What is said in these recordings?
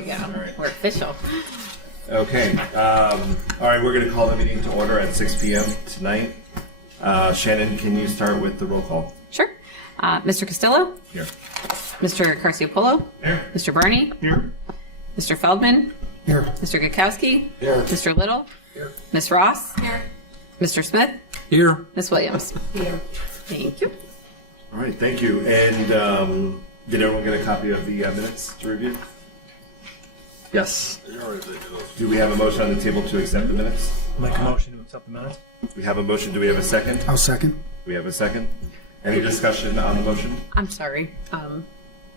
you go. All right. We're official. Okay. All right, we're going to call the meeting to order at 6 p.m. tonight. Shannon, can you start with the roll call? Sure. Mr. Castillo? Here. Mr. Carciopolo? Here. Mr. Barney? Here. Mr. Feldman? Here. Mr. Gukowski? Here. Mr. Little? Here. Ms. Ross? Here. Mr. Smith? Here. Ms. Williams? Here. Thank you. All right, thank you. And did everyone get a copy of the minutes to review? Yes. Do we have a motion on the table to accept the minutes? Make a motion to accept the minutes. We have a motion. Do we have a second? I'll second. We have a second. Any discussion on the motion? I'm sorry.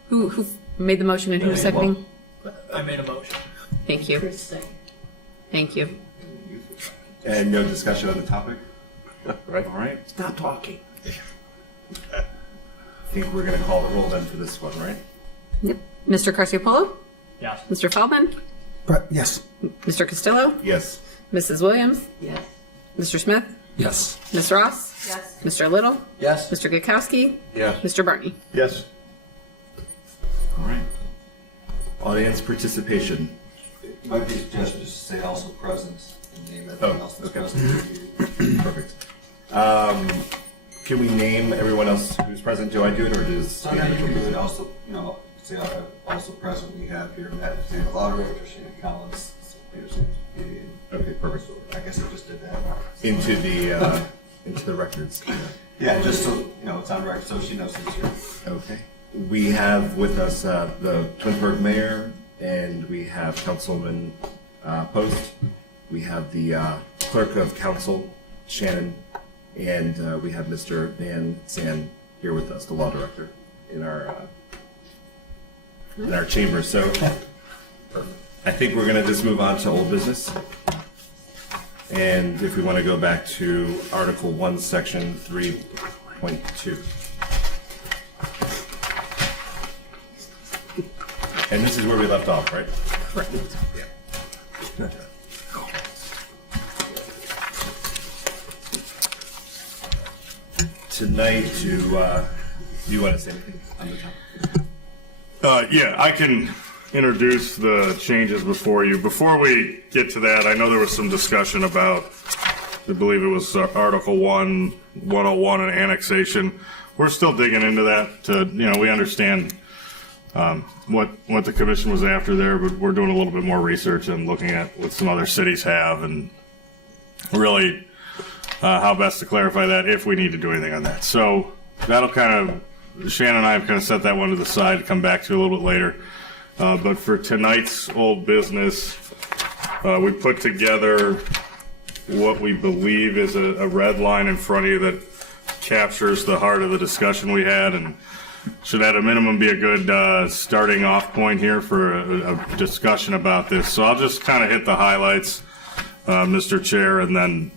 Who made the motion and who was seconding? I made a motion. Thank you. Thank you. And no discussion on the topic? Right. All right. Stop talking. I think we're going to call the roll then for this one, right? Yep. Mr. Carciopolo? Yes. Mr. Feldman? Yes. Mr. Castillo? Yes. Mrs. Williams? Yes. Mr. Smith? Yes. Ms. Ross? Yes. Mr. Little? Yes. Mr. Gukowski? Yes. Mr. Barney? Yes. All right. Audience participation. It might be suggested just to say also present and name everyone else that's okay. present. Perfect. Can we name everyone else who's present? Do I do it or does? So then you could also, say also present, we have here Matt Lottery, Shannon Collins, Peterson, Okay, perfect. so I guess I just did that. Into the records. Yeah, just so, it's on record, so she knows who's here. Okay. We have with us the Twinsburg mayor, and we have Councilman Post. We have the clerk of council, Shannon, and we have Mr. Van Zandt here with us, the law director, in our chamber. So I think we're going to just move on to old business. And if we want to go back to Article 1, Section 3.2. And this is where we left off, right? Correct. Yeah. Tonight, do you want to say anything on the topic? Yeah, I can introduce the changes before you. Before we get to that, I know there was some discussion about, I believe it was Article 1, 101 and annexation. We're still digging into that. We understand what the commission was after there, but we're doing a little bit more research and looking at what some other cities have and really how best to clarify that if we need to do anything on that. So that'll Shannon and I have kind of set that one to the side to come back to a little bit later. But for tonight's old business, we put together what we believe is a red line in front of you that captures the heart of the discussion we had and should at a minimum be a good starting off point here for a discussion about this. So I'll just kind of hit the highlights, Mr. Chair, and then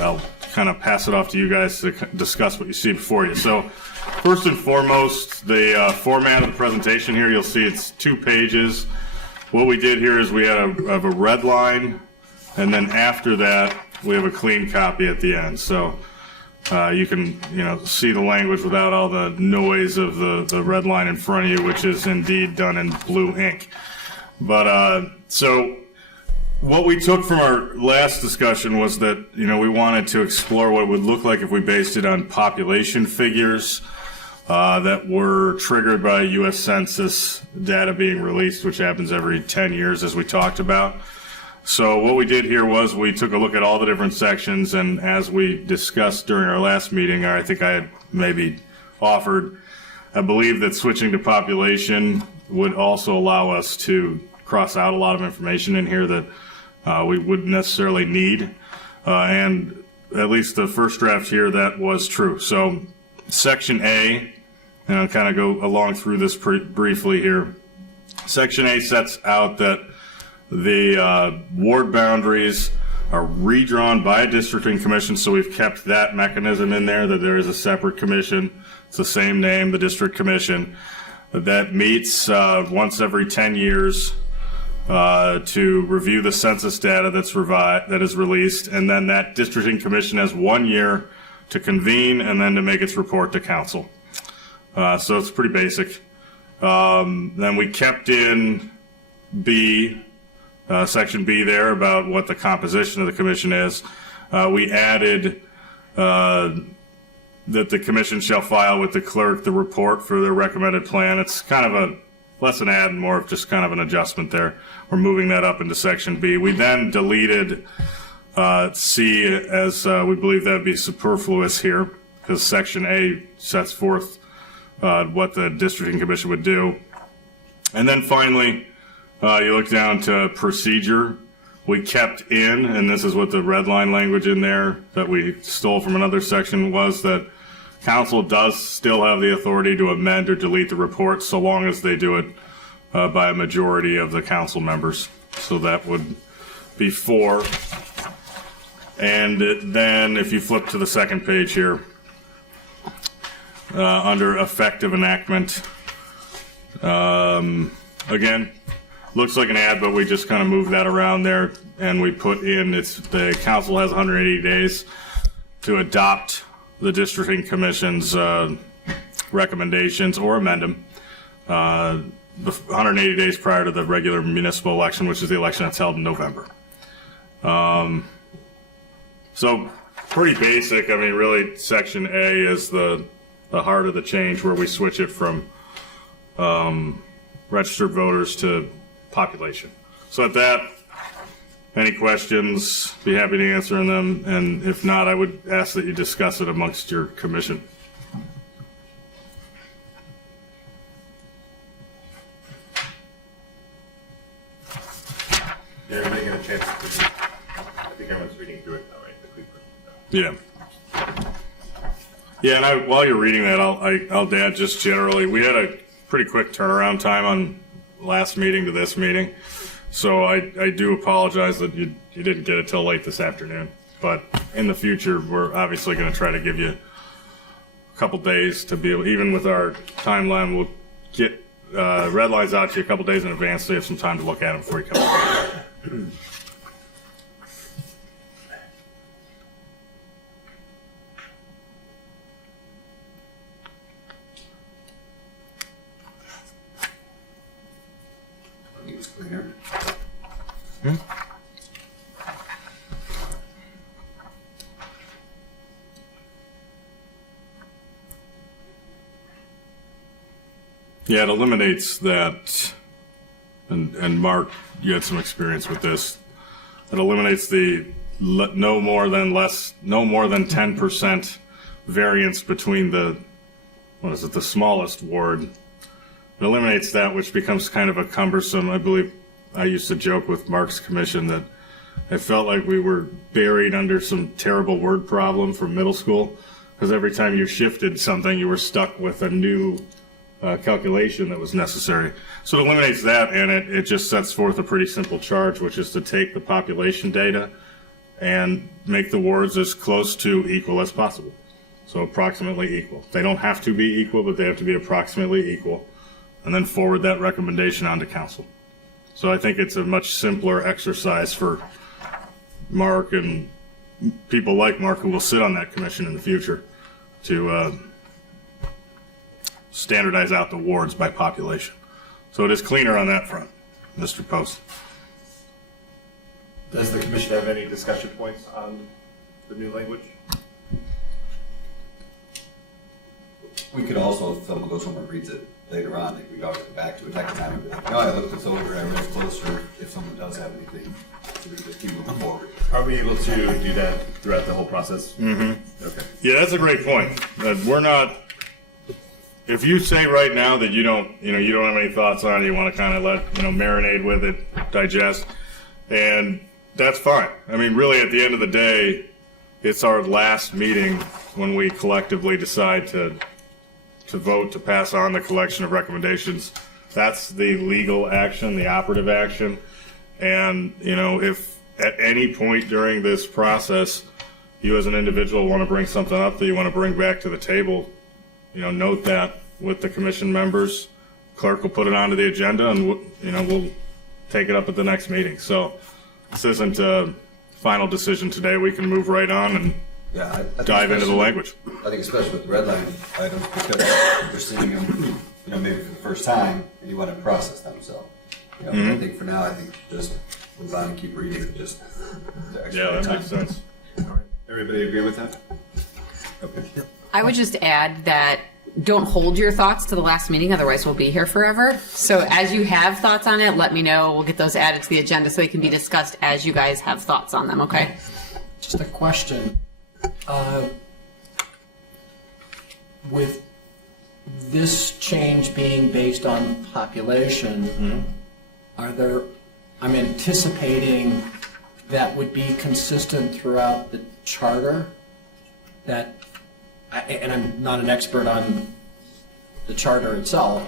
I'll kind of pass it off to you guys to discuss what you see before you. So first and foremost, the format of the presentation here, you'll see it's 2 pages. What we did here is we have a red line, and then after that, we have a clean copy at the end. So you can see the language without all the noise of the red line in front of you, which is indeed done in blue ink. But so what we took from our last discussion was that we wanted to explore what it would look like if we based it on population figures that were triggered by U.S. Census data being released, which happens every 10 years, as we talked about. So what we did here was we took a look at all the different sections, and as we discussed during our last meeting, or I think I had maybe offered, I believe that switching to population would also allow us to cross out a lot of information in here that we wouldn't necessarily need. And at least the first draft here, that was true. So Section A, and I'll kind of go along through this briefly here. Section A sets out that the ward boundaries are redrawn by a districting commission, so we've kept that mechanism in there, that there is a separate commission. It's the same name, the district commission, that meets once every 10 years to review the census data that is released, and then that districting commission has 1 year to convene and then to make its report to council. So it's pretty basic. Then we kept in B, section B there about what the composition of the commission is. We added that the commission shall file with the clerk the report for their recommended plan. It's kind of a less an add and more of just kind of an adjustment there. We're moving that up into section B. We then deleted C as we believe that would be superfluous here because section A sets forth what the districting commission would do. And then finally, you look down to procedure. We kept in, and this is what the red line language in there that we stole from another section was, that council does still have the authority to amend or delete the report so long as they do it by a majority of the council members. So that would be 4. And then if you flip to the second page here, under effective enactment, again, looks like an ad, but we just kind of moved that around there, and we put in the council has 180 days to adopt the districting commission's recommendations or amend them 180 days prior to the regular municipal election, which is the election that's held in November. So pretty basic. I mean, really, section A is the heart of the change, where we switch it from registered voters to population. So at that, any questions, be happy to answer them, and if not, I would ask that you discuss it amongst your commission. Did everybody get a chance to read? I think everyone's reading through it now, right? The quick version. Yeah. Yeah, and while you're reading that, I'll add just generally, we had a pretty quick turnaround time on last meeting to this meeting. So I do apologize that you didn't get it till late this afternoon. But in the future, we're obviously going to try to give you a couple days to be able, even with our timeline, we'll get red lines out to you a couple days in advance so you have some time to look at them before you come. I think it's cleaner. Yeah, it eliminates that, and Mark, you had some experience with this. It eliminates the no more than 10% variance between the smallest ward. It eliminates that, which becomes kind of a cumbersome. I believe I used to joke with Mark's commission that I felt like we were buried under some terrible word problem from middle school, because every time you shifted something, you were stuck with a new calculation that was necessary. So it eliminates that, and it just sets forth a pretty simple charge, which is to take the population data and make the wards as close to equal as possible. So approximately equal. They don't have to be equal, but they have to be approximately equal, and then forward that recommendation on to council. So I think it's a much simpler exercise for Mark and people like Mark who will sit on that commission in the future to standardize out the wards by population. So it is cleaner on that front, Mr. Post. Does the commission have any discussion points on the new language? We could also, if someone goes home and reads it later on, we could always go back to it next time and be like, no, I looked this over, I read it closer, if someone does have anything, so we just keep moving forward. Are we able to do that throughout the whole process? Mm-hmm. Okay. Yeah, that's a great point. That we're not. If you say right now that you don't have any thoughts on it, you want to kind of let marinate with it, digest, and that's fine. I mean, really, at the end of the day, it's our last meeting when we collectively decide to vote to pass on the collection of recommendations. That's the legal action, the operative action. And, if at any point during this process, you as an individual want to bring something up that you want to bring back to the table, note that with the commission members. Clerk will put it onto the agenda, and we'll take it up at the next meeting. So this isn't a final decision today. We can move right on and I think dive into the especially- language. I think especially with red line items, because you're seeing them, maybe for the first time, and you want to process them, so Yeah, but I think for now, I think just move on and keep reading, just. to Yeah, expedite that time. makes sense. All right. Everybody agree with that? Okay. I would just add that don't hold your thoughts to the last meeting, otherwise we'll be here forever. So as you have thoughts on it, let me know. We'll get those added to the agenda so they can be discussed as you guys have thoughts on them, okay? Just a question. With this change being based on population, I'm anticipating that would be consistent throughout the charter, and I'm not an expert on the charter itself.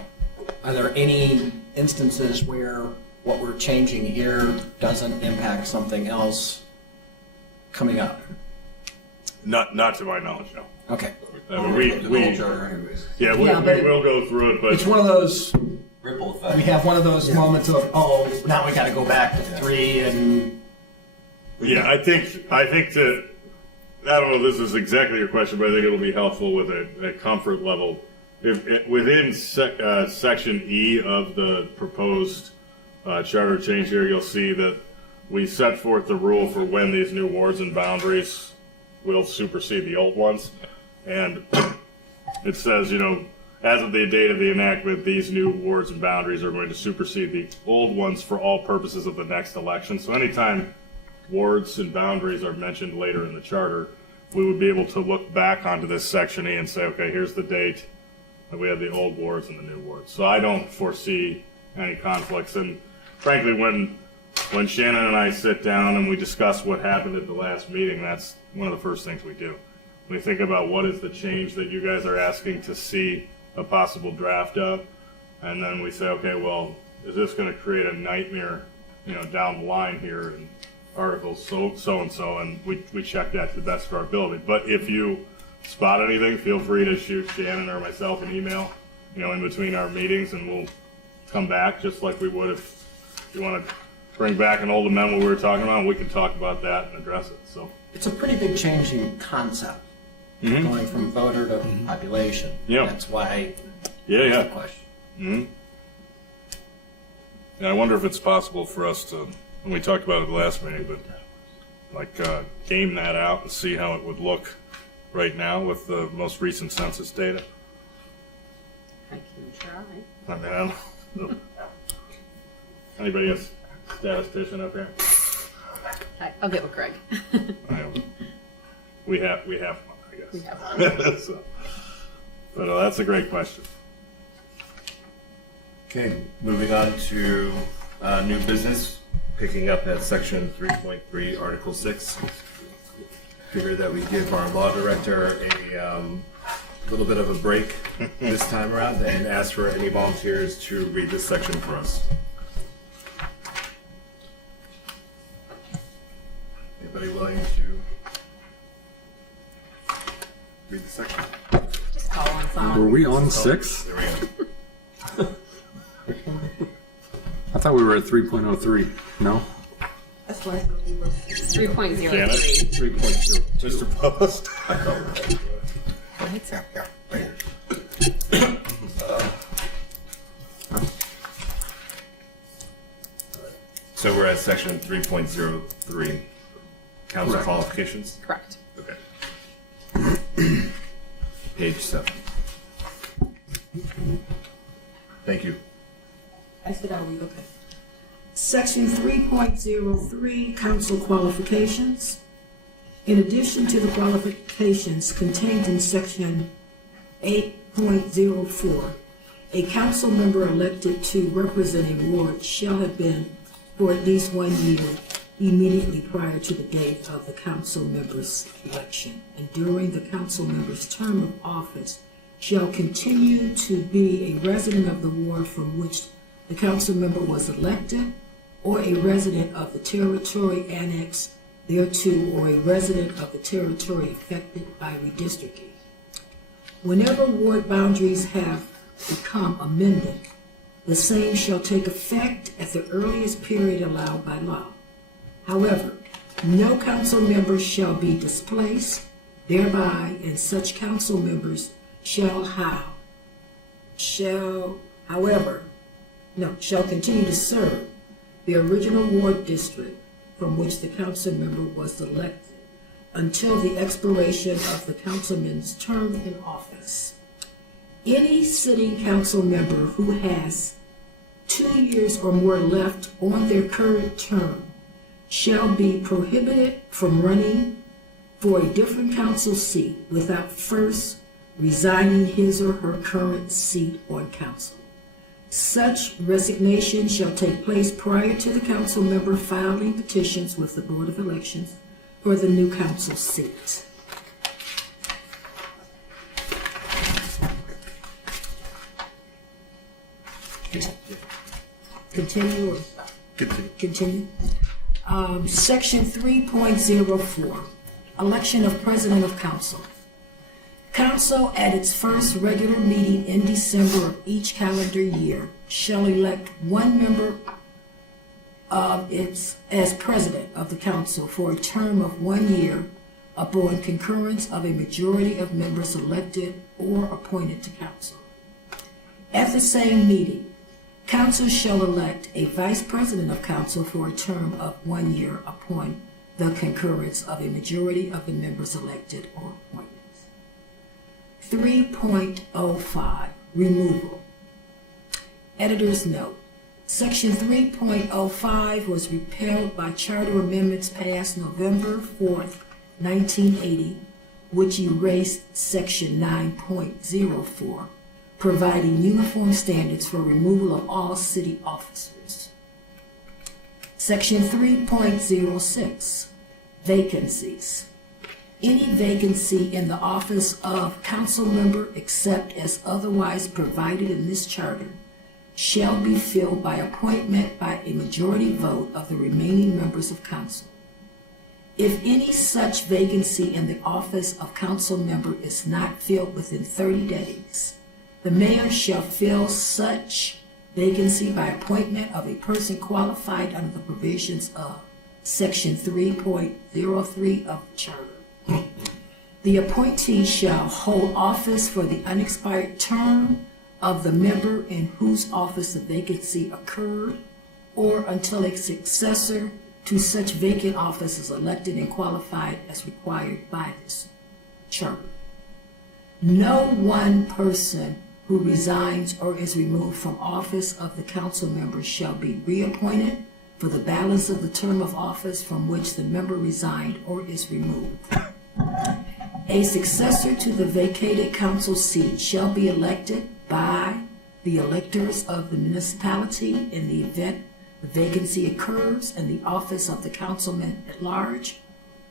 Are there any instances where what we're changing here doesn't impact something else coming up? Not to my knowledge, no. Okay. I mean, The whole charter anyways. yeah, we Yeah, but will go through it, It's but one of those, Ripple effect. we have one of those moments of, oh, now we gotta go back to 3 and, yeah, I think that, I don't know if this is exactly your question, but I think it'll be helpful with a comfort level. Within section E of the proposed charter change here, you'll see that we set forth the rule for when these new wards and boundaries will supersede the old ones. And it says, as of the date of the enactment, these new wards and boundaries are going to supersede the old ones for all purposes of the next election. So anytime wards and boundaries are mentioned later in the charter, we would be able to look back onto this section E and say, okay, here's the date that we had the old wards and the new wards. So I don't foresee any conflicts. And frankly, when Shannon and I sit down and we discuss what happened at the last meeting, that's one of the first things we do. We think about what is the change that you guys are asking to see a possible draft of, and then we say, okay, well, is this going to create a nightmare, down the line here in articles so and so, and we check that to the best of our ability. But if you spot anything, feel free to shoot Shannon or myself an email, in between our meetings, and we'll come back just like we would if you want to bring back an old amendment we were talking about. We can talk about that and address it. So it's a pretty big change in concept, going from voter to population. Yeah. That's why yeah. the question. And I wonder if it's possible for us to, and we talked about it last meeting, but game that out and see how it would look right now with the most recent census data. I can try. I mean, I don't know. Anybody a statistician up here? I'll get with Greg. We have one, I guess. We have one. So, but that's a great question. Okay, moving on to new business, picking up at section 3.3, article 6. Figure that we give our law director a little bit of a break this time around and ask for any volunteers to read this section for us. Anybody willing to read the section? Just call on someone. Were we on 6? There we go. I thought we were at 3.03. No? That's why I thought we were. 3.03. Janet? 3.2. Mr. Post? So we're at section 3.03, council Correct. qualifications. Correct. Okay. Page 7. Thank you. I said I'll read, okay. Section 3.03, council qualifications. In addition to the qualifications contained in section 8.04, a council member elected to represent a ward shall have been for at least 1 year immediately prior to the date of the council member's election, and during the council member's term of office shall continue to be a resident of the ward from which the council member was elected, or a resident of the territory annexed thereto, or a resident of the territory affected by redistricting. Whenever ward boundaries have become amended, the same shall take effect at the earliest period allowed by law. However, no council member shall be displaced thereby, and such council members however, shall continue to serve the original ward district from which the council member was elected until the expiration of the councilman's term in office. Any sitting council member who has 2 years or more left on their current term shall be prohibited from running for a different council seat without first resigning his or her current seat on council. Such resignation shall take place prior to the council member filing petitions with the Board of Elections for the new council seat. Continue or? Continue. Section 3.04, election of president of council. Council at its first regular meeting in December of each calendar year shall elect one member of its as president of the council for a term of 1 year upon concurrence of a majority of members elected or appointed to council. At the same meeting, council shall elect a vice president of council for a term of 1 year upon the concurrence of a majority of the members elected or appointed. 3.05, removal. Editor's note, Section 3.05 was repealed by charter amendments passed November 4th, 1980, which erased Section 9.04, providing uniform standards for removal of all city officers. Section 3.06, vacancies. Any vacancy in the office of council member, except as otherwise provided in this charter, shall be filled by appointment by a majority vote of the remaining members of council. If any such vacancy in the office of council member is not filled within 30 days, the mayor shall fill such vacancy by appointment of a person qualified under the provisions of Section 3.03 of the charter. The appointee shall hold office for the unexpired term of the member in whose office the vacancy occurred, or until a successor to such vacant office is elected and qualified as required by this charter. No one person who resigns or is removed from office of the council member shall be reappointed for the balance of the term of office from which the member resigned or is removed. A successor to the vacated council seat shall be elected by the electors of the municipality in the event the vacancy occurs in the office of the councilman at large,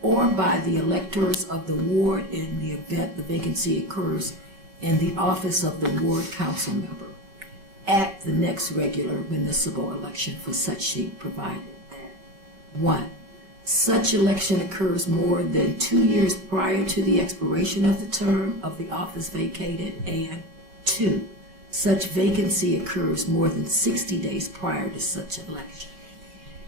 or by the electors of the ward in the event the vacancy occurs in the office of the ward council member at the next regular municipal election for such seat, provided that 1. Such election occurs more than 2 years prior to the expiration of the term of the office vacated, and 2. Such vacancy occurs more than 60 days prior to such election.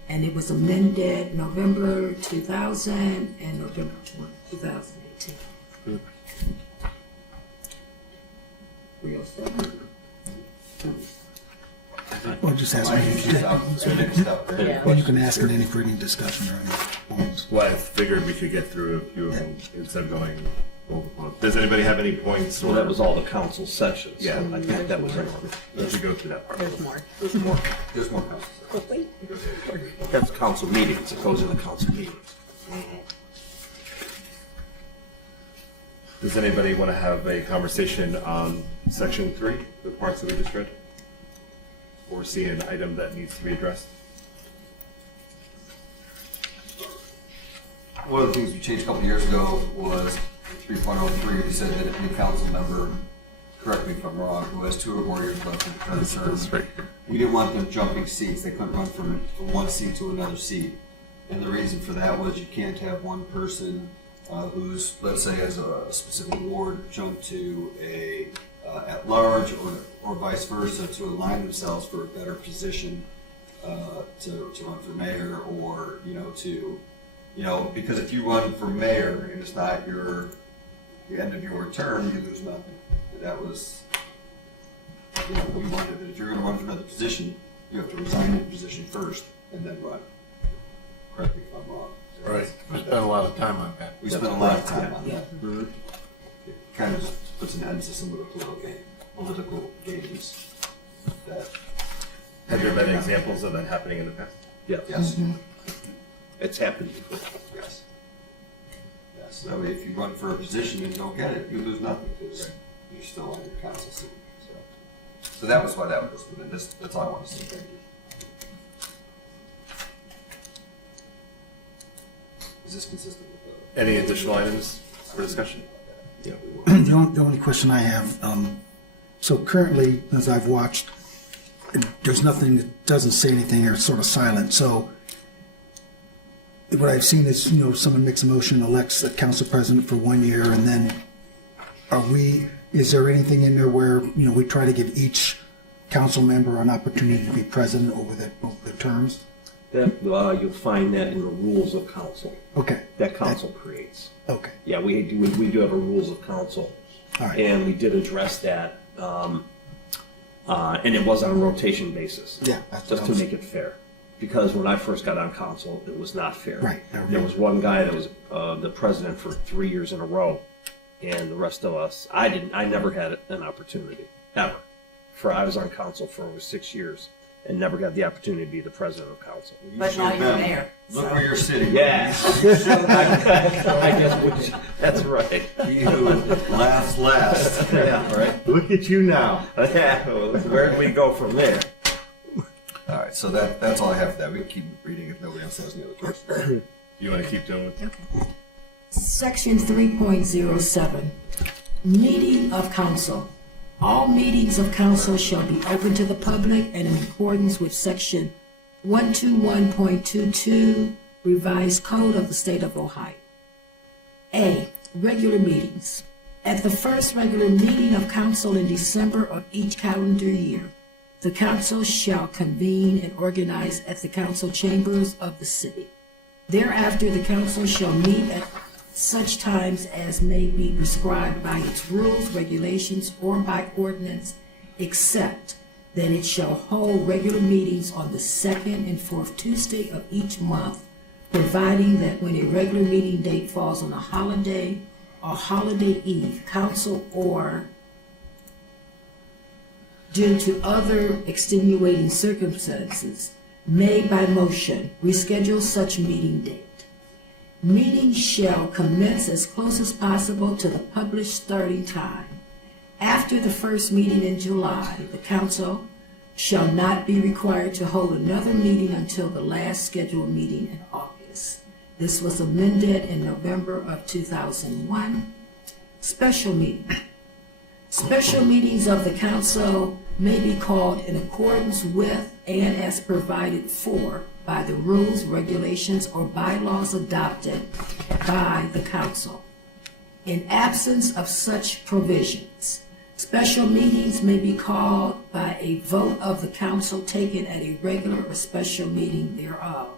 And it was amended November 2000 and November 2018. Real simple. Well, just ask Mike, me. you should stop. They're mixed up. Well, you can ask in any further discussion or any points. Well, I figured we could get through a few of them instead of going over. Does anybody have any points? Well, that was all the council sections. So Yeah. I think that was it. We should go through that part. There's more. There's more councils. That's council meetings. It goes in the council meetings. Does anybody want to have a conversation on Section 3, the parts that we just read? Or see an item that needs to be addressed? One of the things we changed a couple of years ago was 3.03. We said that if any council member, correct me if I'm wrong, who has 2 or more years left in the current term, That's right. we didn't want them jumping seats. They couldn't run from one seat to another seat. And the reason for that was you can't have one person who's, let's say, has a specific ward jump to a at-large or vice versa to align themselves for a better position to run for mayor, or because if you run for mayor and it's not the end of your term, you lose nothing. That was we wanted that if you're going to run for another position, You have to resign your position first and then run. Correct me if I'm wrong. Right. We spent a lot of time on that. We spent a lot of time on that. It kind of just puts an end to some of the political games that. Have there been examples of that happening in the past? Yes. Yes. It's happened before. Yes. Yes, that way if you run for a position and don't get it, you lose nothing, because you're still on your council seat, so that was why that was put in, that's all I want to say, thank you. Is this consistent with the? Any additional items for discussion? Yeah, we will. The only question I have, so currently, as I've watched, there's nothing that doesn't say anything or it's sort of silent. So what I've seen is, someone makes a motion, elects a council president for 1 year, and then is there anything in there where, we try to give each council member an opportunity to be president over the terms? That, you'll find that in the rules of council Okay. that council creates. Okay. Yeah, we do have a rules of council. All right. And we did address that, and it was on a rotation basis. Yeah, that's Just what I to was- make it fair. Because when I first got on council, it was not fair. Right. There was one guy that was the president for 3 years in a row, and the rest of us, I never had an opportunity, ever. I was on council for over 6 years and never got the opportunity to be the president of council. But now you're mayor. Look where you're sitting. Yeah. I guess that's right. He who laughs last. Yeah, right. Look at you now. Yeah, where do we go from there? All right, so that's all I have for that. We can keep reading if nobody else has any other questions. You want to keep doing it? Okay. Section 3.07, meeting of council. All meetings of council shall be open to the public and in accordance with section 121.22 revised code of the state of Ohio. A, regular meetings. At the first regular meeting of council in December of each calendar year, the council shall convene and organize at the council chambers of the city. Thereafter, the council shall meet at such times as may be prescribed by its rules, regulations, or by ordinance, except that it shall hold regular meetings on the second and fourth Tuesday of each month, providing that when a regular meeting date falls on a holiday or holiday eve, council or due to other extenuating circumstances, may by motion reschedule such meeting date. Meetings shall commence as close as possible to the published starting time. After the first meeting in July, the council shall not be required to hold another meeting until the last scheduled meeting in August. This was amended in November of 2001. Special meeting. Special meetings of the council may be called in accordance with and as provided for by the rules, regulations, or bylaws adopted by the council. In absence of such provisions, special meetings may be called by a vote of the council taken at a regular or special meeting thereof,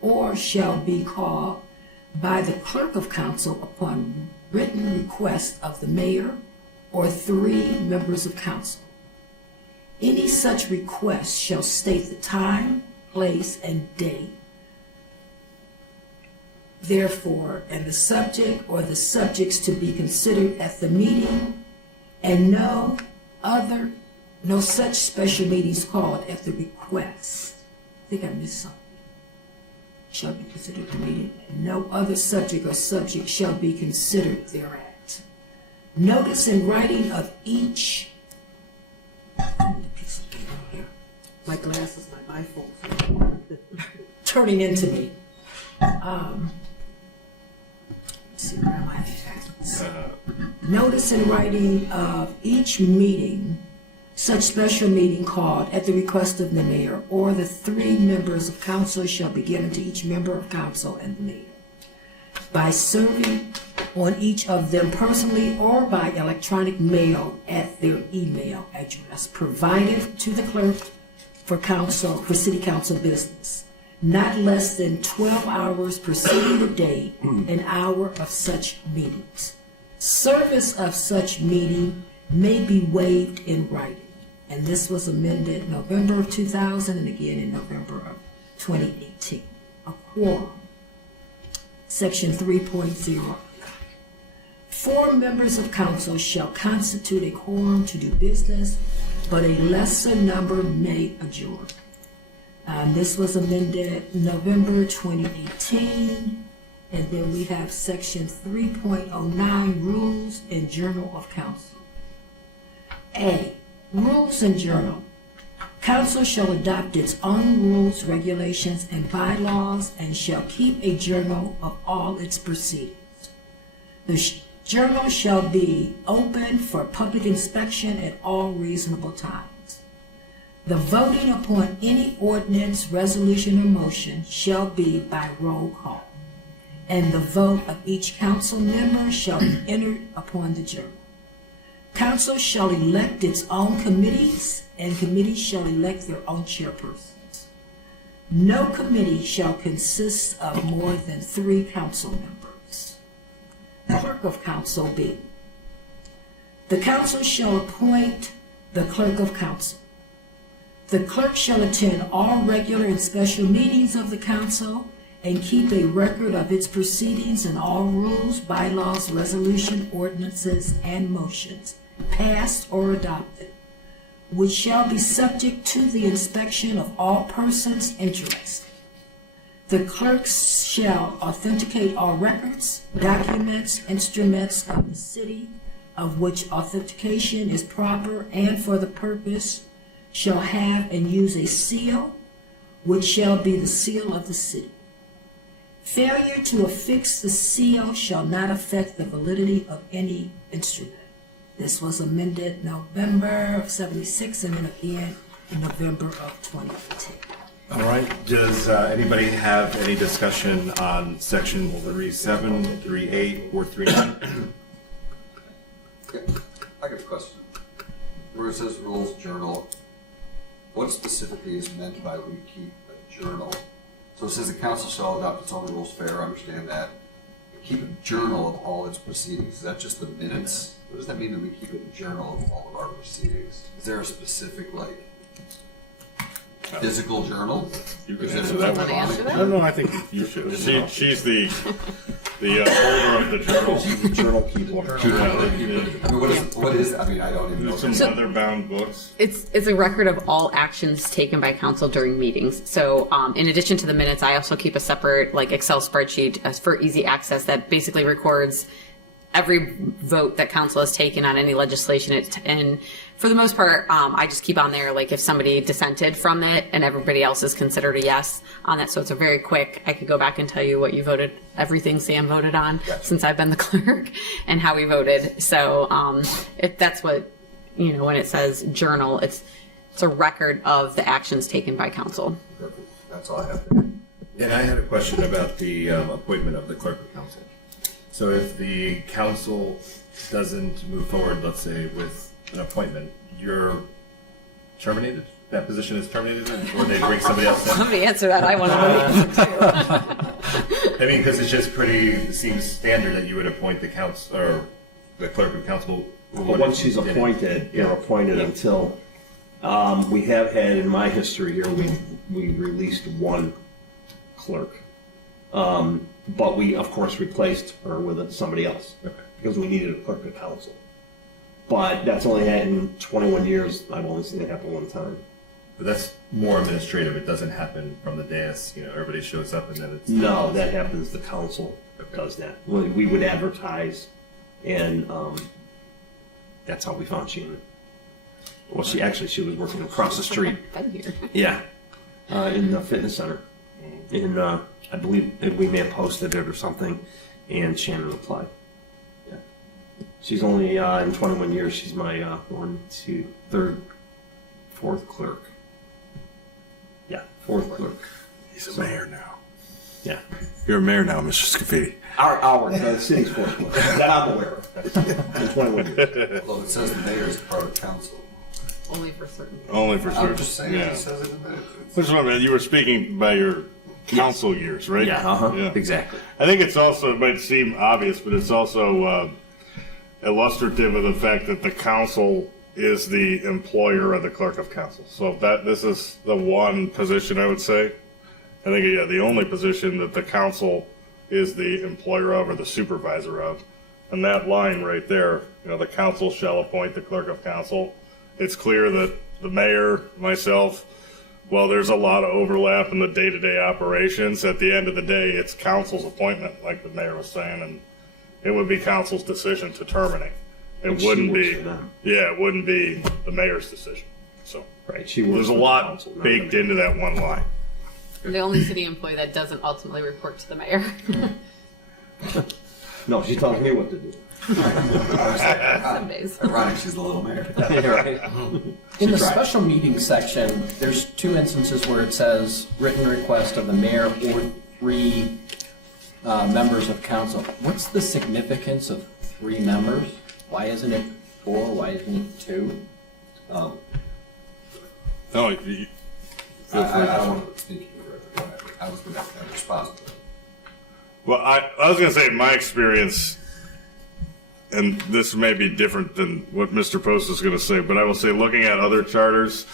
or shall be called by the clerk of council upon written request of the mayor or 3 members of council. Any such request shall state the time, place, and date. Therefore, and the subject or the subjects to be considered at the meeting, and no such special meetings called at the request. I think I missed something. Shall be considered the meeting, and no other subject or subject shall be considered thereat. Notice in writing of each. My glasses, my iPhone, turning into me. Let's see, where am I at? Notice in writing of each meeting, such special meeting called at the request of the mayor or the 3 members of council shall be given to each member of council and the mayor by serving on each of them personally or by electronic mail at their email address provided to the clerk for city council business, not less than 12 hours preceding the date and hour of such meetings. Service of such meeting may be waived in writing, and this was amended November of 2000 and again in November of 2018. A quorum. Section 3.0. 4 members of council shall constitute a quorum to do business, but a lesser number may adjourn. This was amended November 2018. And then we have section 3.09, rules and journal of council. A, rules and journal. Council shall adopt its own rules, regulations, and bylaws, and shall keep a journal of all its proceedings. The journal shall be open for public inspection at all reasonable times. The voting upon any ordinance, resolution, or motion shall be by roll call, and the vote of each council member shall be entered upon the journal. Council shall elect its own committees, and committees shall elect their own chairpersons. No committee shall consist of more than 3 council members. Clerk of council B. The council shall appoint the clerk of council. The clerk shall attend all regular and special meetings of the council and keep a record of its proceedings and all rules, bylaws, resolution, ordinances, and motions, passed or adopted, which shall be subject to the inspection of all persons interested. The clerk shall authenticate all records, documents, instruments of the city of which authentication is proper, and for the purpose shall have and use a seal, which shall be the seal of the city. Failure to affix the seal shall not affect the validity of any instrument. This was amended November of 76 and then again in November of 2018. All right, does anybody have any discussion on section 3.7, 3.8, or 3.9? I got a question. Where it says rules journal, what specifically is meant by we keep a journal? So it says the council shall adopt its own rules, fair, I understand that. But keep a journal of all its proceedings. Is that just the minutes? What does that mean that we keep a journal of all of our proceedings? Is there a specific, like, physical journal? You can Is it answer that Want to answer that? No, I think you should. She's the holder of the journal. She's the journal keeper. I mean, what is, I mean, I don't even know. Some leather-bound books. It's a record of all actions taken by council during meetings. So in addition to the minutes, I also keep a separate like Excel spreadsheet for easy access that basically records every vote that council has taken on any legislation. And for the most part, I just keep on there like if somebody dissented from it and everybody else is considered a yes on that. So it's a very quick, I could go back and tell you what you voted, everything Sam voted on since I've been the clerk and how we voted. So if that's what, you know, when it says journal, it's a record of the actions taken by council. Perfect. That's all I have. And I had a question about the appointment of the clerk of council. So if the council doesn't move forward, let's say, with an appointment, you're terminated? That position is terminated, or they bring somebody else in? Somebody answer that. I want to know. I mean, because it's just it seems standard that you would appoint the council, or the clerk of council. But once she's appointed, you're appointed until, we have had in my history here, we released one clerk. But we, of course, replaced her with somebody else because we needed a clerk of council. But that's only had in 21 years. I've only seen it happen one time. But that's more administrative. It doesn't happen from the dais. You know, everybody shows up and then it's. No, that happens. The council does that. We would advertise, and that's how we found Shannon. Well, she was working across the street. Been here. Yeah, in the fitness center. And I believe we may have posted it or something, and Shannon applied. Yeah, she's only in 21 years. She's my 4th clerk. Yeah, 4th clerk. He's a mayor now. Yeah, You're a mayor now, Mr. Scafidi. the city's 4th clerk that I'm aware of. In 21 years. Although it says the mayor is part of council. Only for certain. Only for sure. I'm just saying, Yeah. it says it in there. Which is what I mean. You were speaking by your council years, right? Yeah, exactly. I think it's also, it might seem obvious, but it's also illustrative of the fact that the council is the employer of the clerk of council. So this is the one position I would say. I think, yeah, the only position that the council is the employer of or the supervisor of. And that line right there, the council shall appoint the clerk of council. It's clear that the mayor, myself, well, there's a lot of overlap in the day-to-day operations. At the end of the day, it's council's appointment, like the mayor was saying, and it would be council's decision to terminate. It She wouldn't works be, for them. yeah, it wouldn't be the mayor's decision. So Right, she works there's a for the lot council, not baked the- into that one line. The only city employee that doesn't ultimately report to the mayor. No, she's telling me what to do. Some days. Ironic, she's the little mayor. Right? In the tried. special meeting section, there's 2 instances where it says written request of the mayor or 3 members of council. What's the significance of 3 members? Why isn't it 4? Why isn't it 2? No, I don't want to speak for everyone. I was going to have to respond. well, I was going to say, in my experience, and this may be different than what Mr. Post is going to say, but I will say, looking at other charters,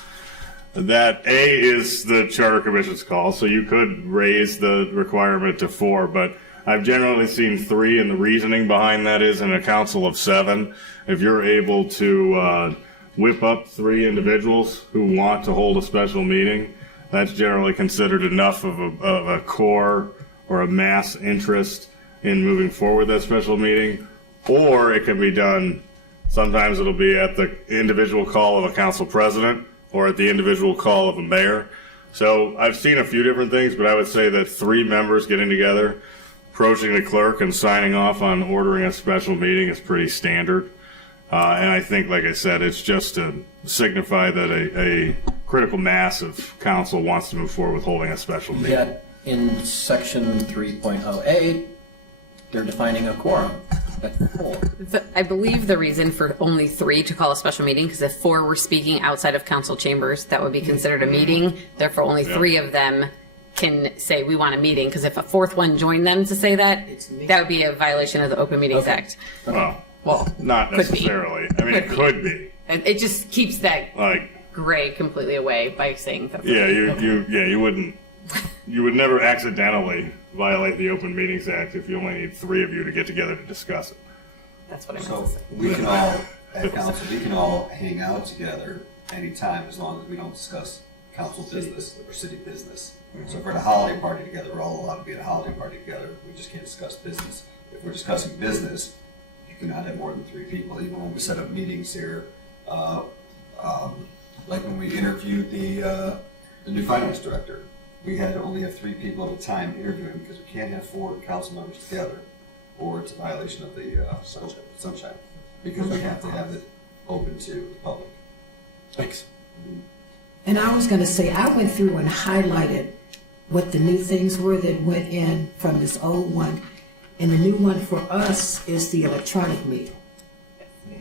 that A is the charter commission's call, so you could raise the requirement to 4, but I've generally seen 3, and the reasoning behind that is in a council of 7, if you're able to whip up 3 individuals who want to hold a special meeting, that's generally considered enough of a core or a mass interest in moving forward that special meeting. Or it can be done, sometimes it'll be at the individual call of a council president or at the individual call of a mayor. So I've seen a few different things, but I would say that 3 members getting together, approaching the clerk and signing off on ordering a special meeting is pretty standard. And I think, like I said, it's just to signify that a critical mass of council wants to move forward with holding a special meeting. Yet in section 3.08, they're defining a quorum at 4. I believe the reason for only 3 to call a special meeting, because if 4 were speaking outside of council chambers, that would be considered a meeting. Therefore, only 3 of them can say we want a meeting, because if a 4th one joined them to say that, that would be a violation of the Open Meetings Act. Well, Not could be. necessarily. I mean, it could be. And it just keeps that Like, gray completely away by saying that. yeah, you would never accidentally violate the Open Meetings Act if you only need 3 of you to get together to discuss it. That's what I meant So to say. we can all, at council, we can all hang out together anytime as long as we don't discuss council business or city business. So if we're at a holiday party together, we're all allowed to be at a holiday party together. We just can't discuss business. If we're discussing business, you cannot have more than 3 people. Even when we set up meetings here, like when we interviewed the new finance director, we had to only have 3 people at a time interviewing because we can't have 4 council members together, or it's a violation of the sunshine, because we have to have it open to the public. Thanks. And I was going to say, I went through and highlighted what the new things were that went in from this old one. And the new one for us is the electronic meter.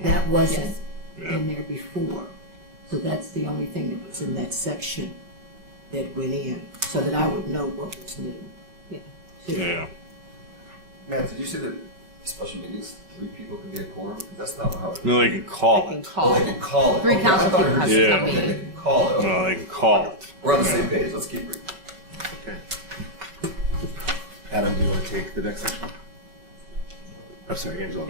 That wasn't in there before. So that's the only thing that was in that section that went in, so that I would know what was new. Yeah. Matt, did you say that special meetings, 3 people can be a quorum? That's not how it. No, they can call Can it. call. They can call it. 3 Okay, council I thought I people heard have you to Yeah. come say meeting. They can call it. No, they can call it. We're on the same page. Let's keep reading. Adam, do you want to take the next section? I'm sorry, Angela.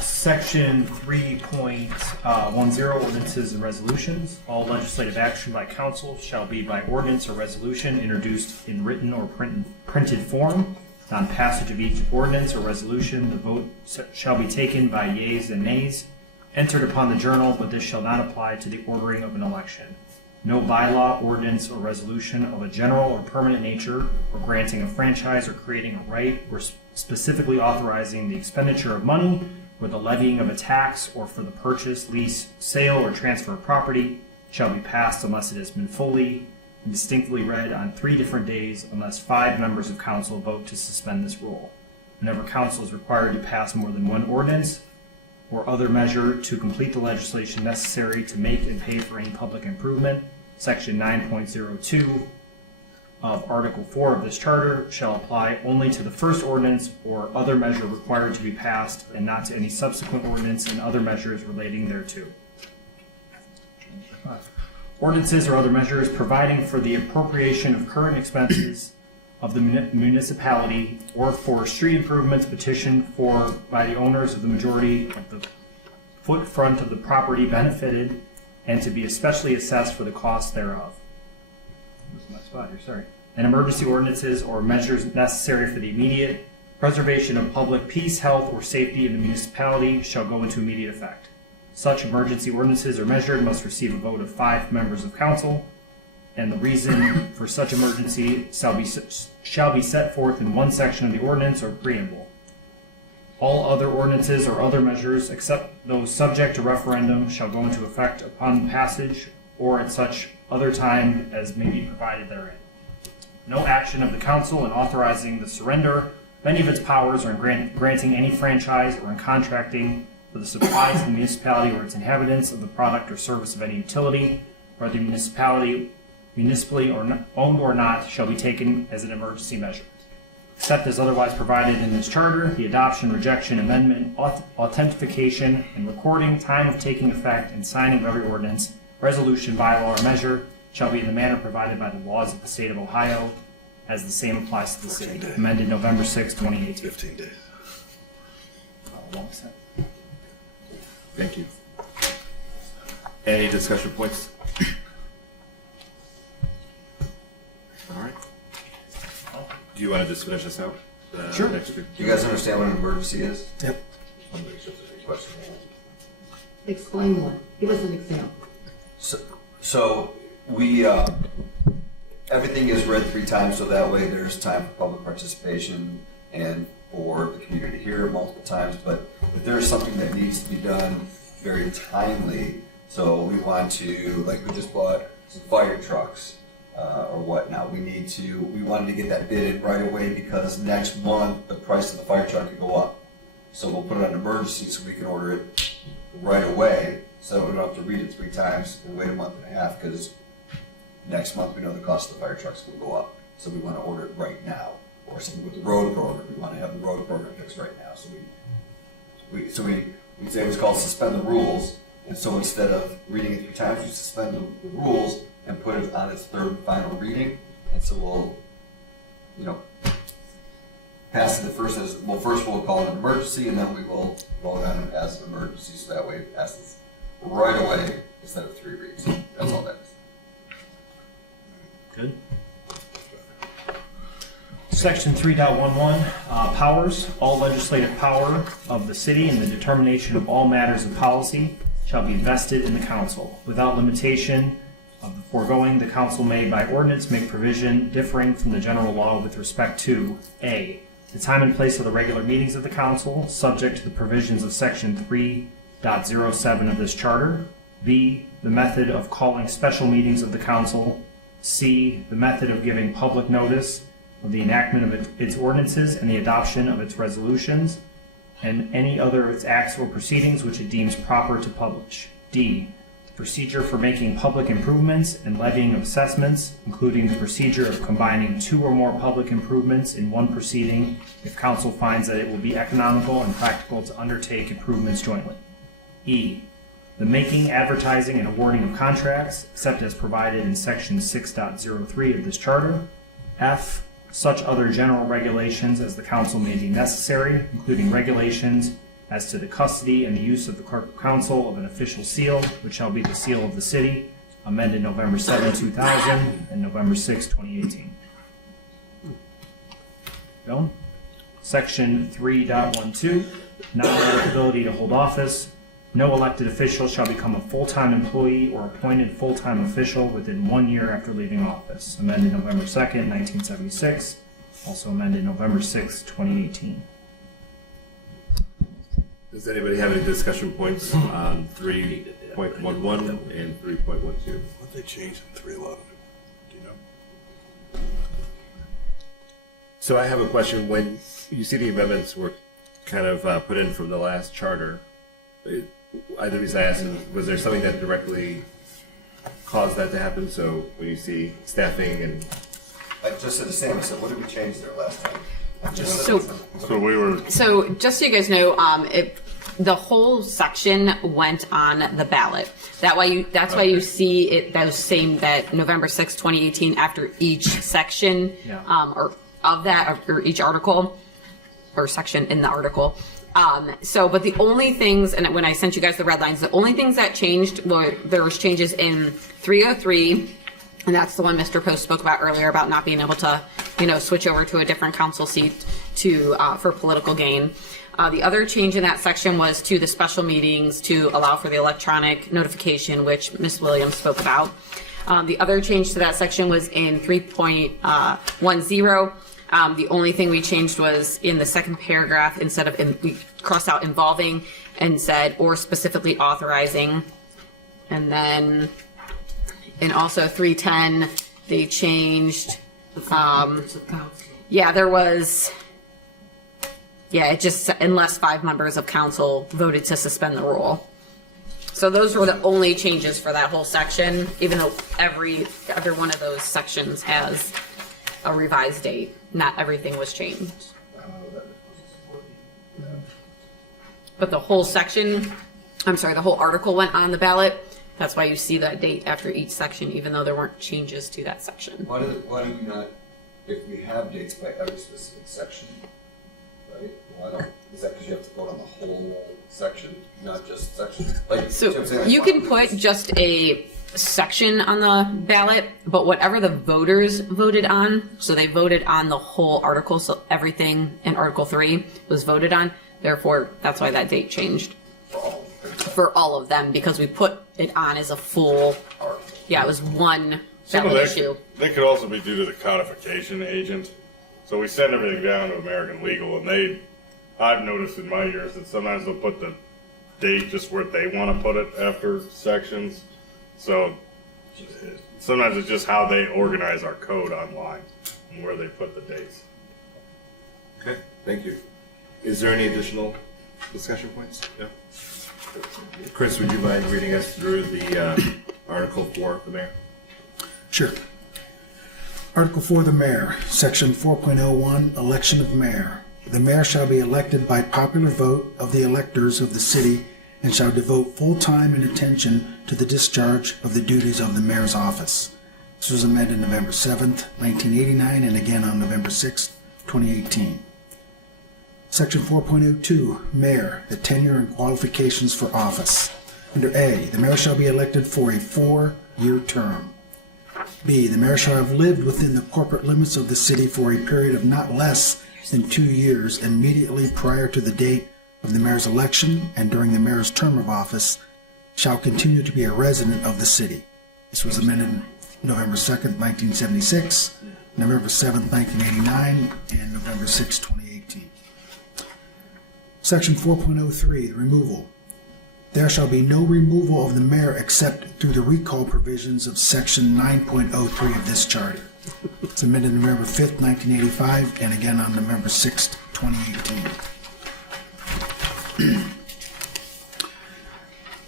Section 3.10, ordinances and resolutions. All legislative action by council shall be by ordinance or resolution introduced in written or printed form. On passage of each ordinance or resolution, the vote shall be taken by yeas and nays, entered upon the journal, but this shall not apply to the ordering of an election. No bylaw, ordinance, or resolution of a general or permanent nature, or granting a franchise or creating a right, or specifically authorizing the expenditure of money, or the levying of a tax, or for the purchase, lease, sale, or transfer of property, shall be passed unless it has been fully and distinctly read on 3 different days, unless 5 members of council vote to suspend this rule. Whenever council is required to pass more than 1 ordinance or other measure to complete the legislation necessary to make and pay for any public improvement, Section 9.02 of Article 4 of this charter shall apply only to the first ordinance or other measure required to be passed, and not to any subsequent ordinance and other measures relating thereto. Ordinances or other measures providing for the appropriation of current expenses of the municipality or for street improvements petitioned for by the owners of the majority of the footfront of the property benefited, and to be especially assessed for the cost thereof. Where's my spot here? Sorry. And emergency ordinances or measures necessary for the immediate preservation of public peace, health, or safety in the municipality shall go into immediate effect. Such emergency ordinances or measures must receive a vote of 5 members of council, and the reason for such emergency shall be set forth in one section of the ordinance or preamble. All other ordinances or other measures, except those subject to referendum, shall go into effect upon passage or at such other time as may be provided therein. No action of the council in authorizing the surrender of any of its powers or in granting any franchise or in contracting for the supplies of the municipality or its inhabitants of the product or service of any utility, or the municipally or owned or not, shall be taken as an emergency measure. Except as otherwise provided in this charter, the adoption, rejection, amendment, authentication, and recording, time of taking effect, and signing of every ordinance, resolution, bylaw, or measure shall be in the manner provided by the laws of the state of Ohio, as the same applies to the city. Amended November 6, 2018. 15 days. Thank you. Any discussion points? All right. Do you want to just finish this out? Sure. Next week? Do you guys understand what an emergency is? Yep. Explain one. Give us an example. So we, everything is read 3 times, so that way there's time for public participation and for the community to hear it multiple times. But if there's something that needs to be done very timely, so we want to, like we just bought some fire trucks or whatnot, we wanted to get that bid in right away because next month the price of the fire truck could go up. So we'll put it on emergency so we can order it right away, so we don't have to read it 3 times and wait a month and a half, because next month we know the cost of the fire trucks will go up. So we want to order it right now. Or something with the road program, we want to have the road program fixed right now. So we say it's called suspend the rules, and so instead of reading it 3 times, we suspend the rules and put it on its 3rd and final reading. And so we'll, pass it first we'll call it an emergency, and then we will vote on it as an emergency, so that way it passes right away instead of 3 reads. That's all that is. Good. Section 3.11, powers. All legislative power of the city and the determination of all matters of policy shall be vested in the council. Without limitation of the foregoing, the council may by ordinance make provision differing from the general law with respect to A, the time and place of the regular meetings of the council, subject to the provisions of section 3.07 of this charter. B, the method of calling special meetings of the council. C, the method of giving public notice of the enactment of its ordinances and the adoption of its resolutions, and any other of its acts or proceedings which it deems proper to publish. D, procedure for making public improvements and levying of assessments, including the procedure of combining 2 or more public improvements in one proceeding if council finds that it will be economical and practical to undertake improvements jointly. E, the making, advertising, and awarding of contracts, except as provided in section 6.03 of this charter. F, such other general regulations as the council may deem necessary, including regulations as to the custody and the use of the clerk of council of an official seal, which shall be the seal of the city, amended November 7, 2000 and November 6, 2018. Going? Section 3.12, non-eligibility to hold office. No elected official shall become a full-time employee or appointed full-time official within 1 year after leaving office. Amended November 2nd, 1976. Also amended November 6th, 2018. Does anybody have any discussion points on 3.11 and 3.12? What they changed in 311? Do you know? So I have a question. When you see the amendments were kind of put in from the last charter, the reason I asked is, was there something that directly caused that to happen? So when you see staffing and I just said the same. I said, what did we change there last time? I just said So, So we were, so just so you guys know, the whole section went on the ballot. That's why you see it, that November 6, 2018, after each section, Yeah. or of that, or each article, or section in the article. But the only things, and when I sent you guys the red lines, the only things that changed were, there was changes in 303, and that's the one Mr. Post spoke about earlier, about not being able to, switch over to a different council seat for political gain. The other change in that section was to the special meetings to allow for the electronic notification, which Ms. Williams spoke about. The other change to that section was in 3.10. The only thing we changed was in the second paragraph, instead of, we crossed out involving and said, or specifically authorizing. And then, in also 310, they changed, Members of council. there was, it just, unless 5 members of council voted to suspend the rule. So those were the only changes for that whole section, even though every one of those sections has a revised date. Not everything was changed. But the whole section, the whole article went on the ballot. That's why you see that date after each section, even though there weren't changes to that section. Why do we not, if we have dates by every specific section, right? Is that because you have to vote on the whole section, not just section? Like, So you know what I'm saying? Like, you why can do put this? just a section on the ballot, but whatever the voters voted on, so they voted on the whole article, so everything in Article 3 was voted on. Therefore, that's why that date changed for all of them, because we put it on as a full, it was one some of ballot that, issue. they could also be due to the codification agent. So we send everything down to American Legal, and I've noticed in my years that sometimes they'll put the date just where they want to put it after sections. So sometimes it's just how they organize our code online and where they put the dates. Okay, thank you. Is there any additional discussion points? Yeah. Chris, would you mind reading us through the Article 4, the mayor? Sure. Article 4, the mayor, section 4.01, election of mayor. The mayor shall be elected by popular vote of the electors of the city and shall devote full time and attention to the discharge of the duties of the mayor's office. This was amended November 7th, 1989, and again on November 6th, 2018. Section 4.02, mayor, the tenure and qualifications for office. Under A, the mayor shall be elected for a 4-year term. B, the mayor shall have lived within the corporate limits of the city for a period of not less than 2 years immediately prior to the date of the mayor's election and during the mayor's term of office, shall continue to be a resident of the city. This was amended November 2nd, 1976, November 7th, 1989, and November 6th, 2018. Section 4.03, removal. There shall be no removal of the mayor except through the recall provisions of Section 9.03 of this charter. It's amended November 5th, 1985, and again on November 6th, 2018.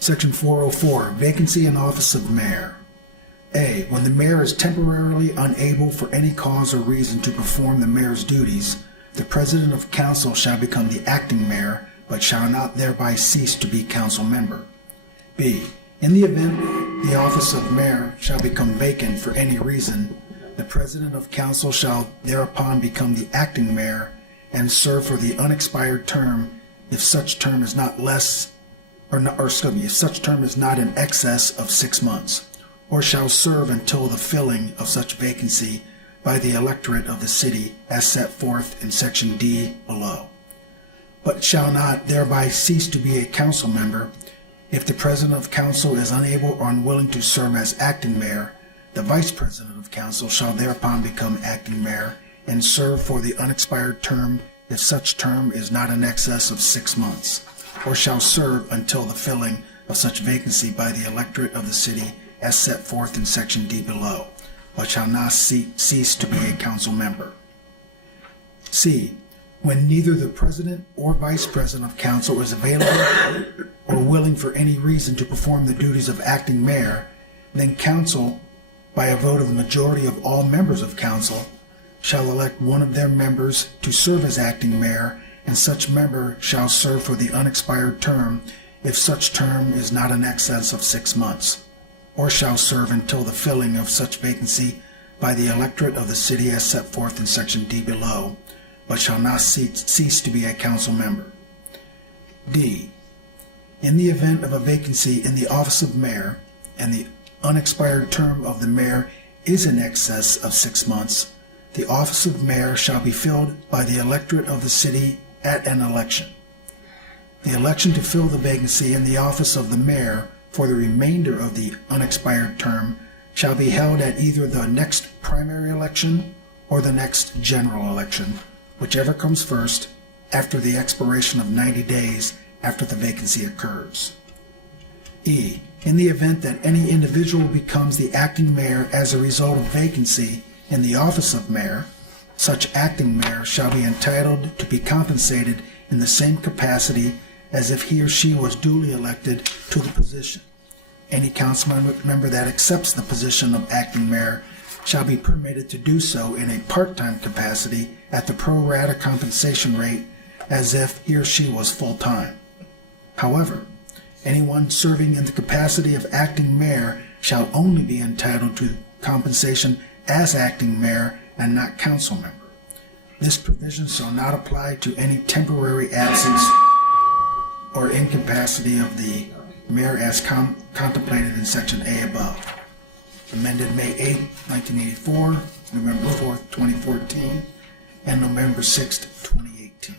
Section 404, vacancy in office of mayor. A, when the mayor is temporarily unable for any cause or reason to perform the mayor's duties, the president of council shall become the acting mayor, but shall not thereby cease to be council member. B, in the event the office of mayor shall become vacant for any reason, the president of council shall thereupon become the acting mayor and serve for the unexpired term if such term is not if such term is not in excess of 6 months, or shall serve until the filling of such vacancy by the electorate of the city as set forth in Section D below, but shall not thereby cease to be a council member. If the president of council is unable or unwilling to serve as acting mayor, the vice president of council shall thereupon become acting mayor and serve for the unexpired term if such term is not in excess of 6 months, or shall serve until the filling of such vacancy by the electorate of the city as set forth in Section D below, but shall not cease to be a council member. C, when neither the president or vice president of council is available or willing for any reason to perform the duties of acting mayor, then council, by a vote of the majority of all members of council, shall elect one of their members to serve as acting mayor, and such member shall serve for the unexpired term if such term is not in excess of 6 months, or shall serve until the filling of such vacancy by the electorate of the city as set forth in section D below, but shall not cease to be a council member. D. In the event of a vacancy in the office of mayor, and the unexpired term of the mayor is in excess of 6 months, the office of mayor shall be filled by the electorate of the city at an election. The election to fill the vacancy in the office of the mayor for the remainder of the unexpired term shall be held at either the next primary election or the next general election, whichever comes first, after the expiration of 90 days after the vacancy occurs. E. In the event that any individual becomes the acting mayor as a result of vacancy in the office of mayor, such acting mayor shall be entitled to be compensated in the same capacity as if he or she was duly elected to the position. Any council member that accepts the position of acting mayor shall be permitted to do so in a part-time capacity at the pro rata compensation rate as if he or she was full-time. However, anyone serving in the capacity of acting mayor shall only be entitled to compensation as acting mayor and not council member. This provision shall not apply to any temporary absence or incapacity of the mayor as contemplated in section A above. Amended May 8, 1984, November 4th, 2014, and November 6th, 2018.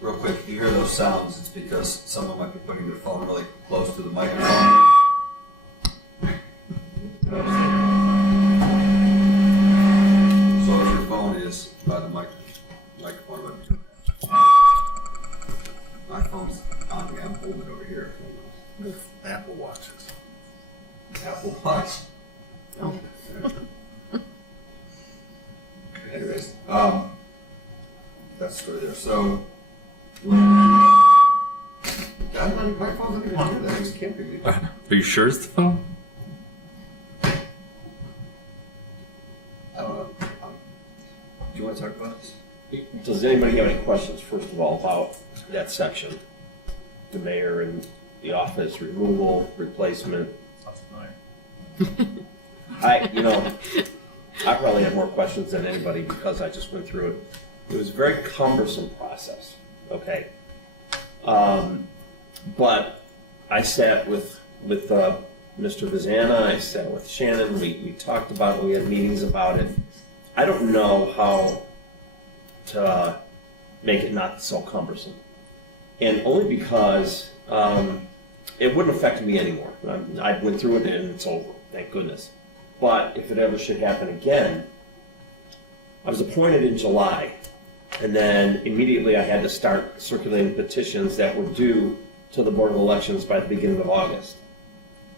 Real quick, if you hear those sounds, it's because someone might be putting their phone really close to the microphone. So if your phone is by the microphone, my phone's on me, I'm holding it over here. Apple Watches. Apple Watch. Oh. Anyways, that's the story there. So, God, my phone doesn't even do that. It can't be me. Are you sure it's the phone? I don't know. Do you want to talk about this? Does anybody have any questions, first of all, about that section? The mayor and the office, removal, replacement? I probably have more questions than anybody because I just went through it. It was a very cumbersome process, okay? But I sat with Mr. Vizana, I sat with Shannon, we talked about it, we had meetings about it. I don't know how to make it not so cumbersome. And only because it wouldn't affect me anymore. I went through it and it's over, thank goodness. But if it ever should happen again, I was appointed in July, and then immediately I had to start circulating petitions that were due to the Board of Elections by the beginning of August.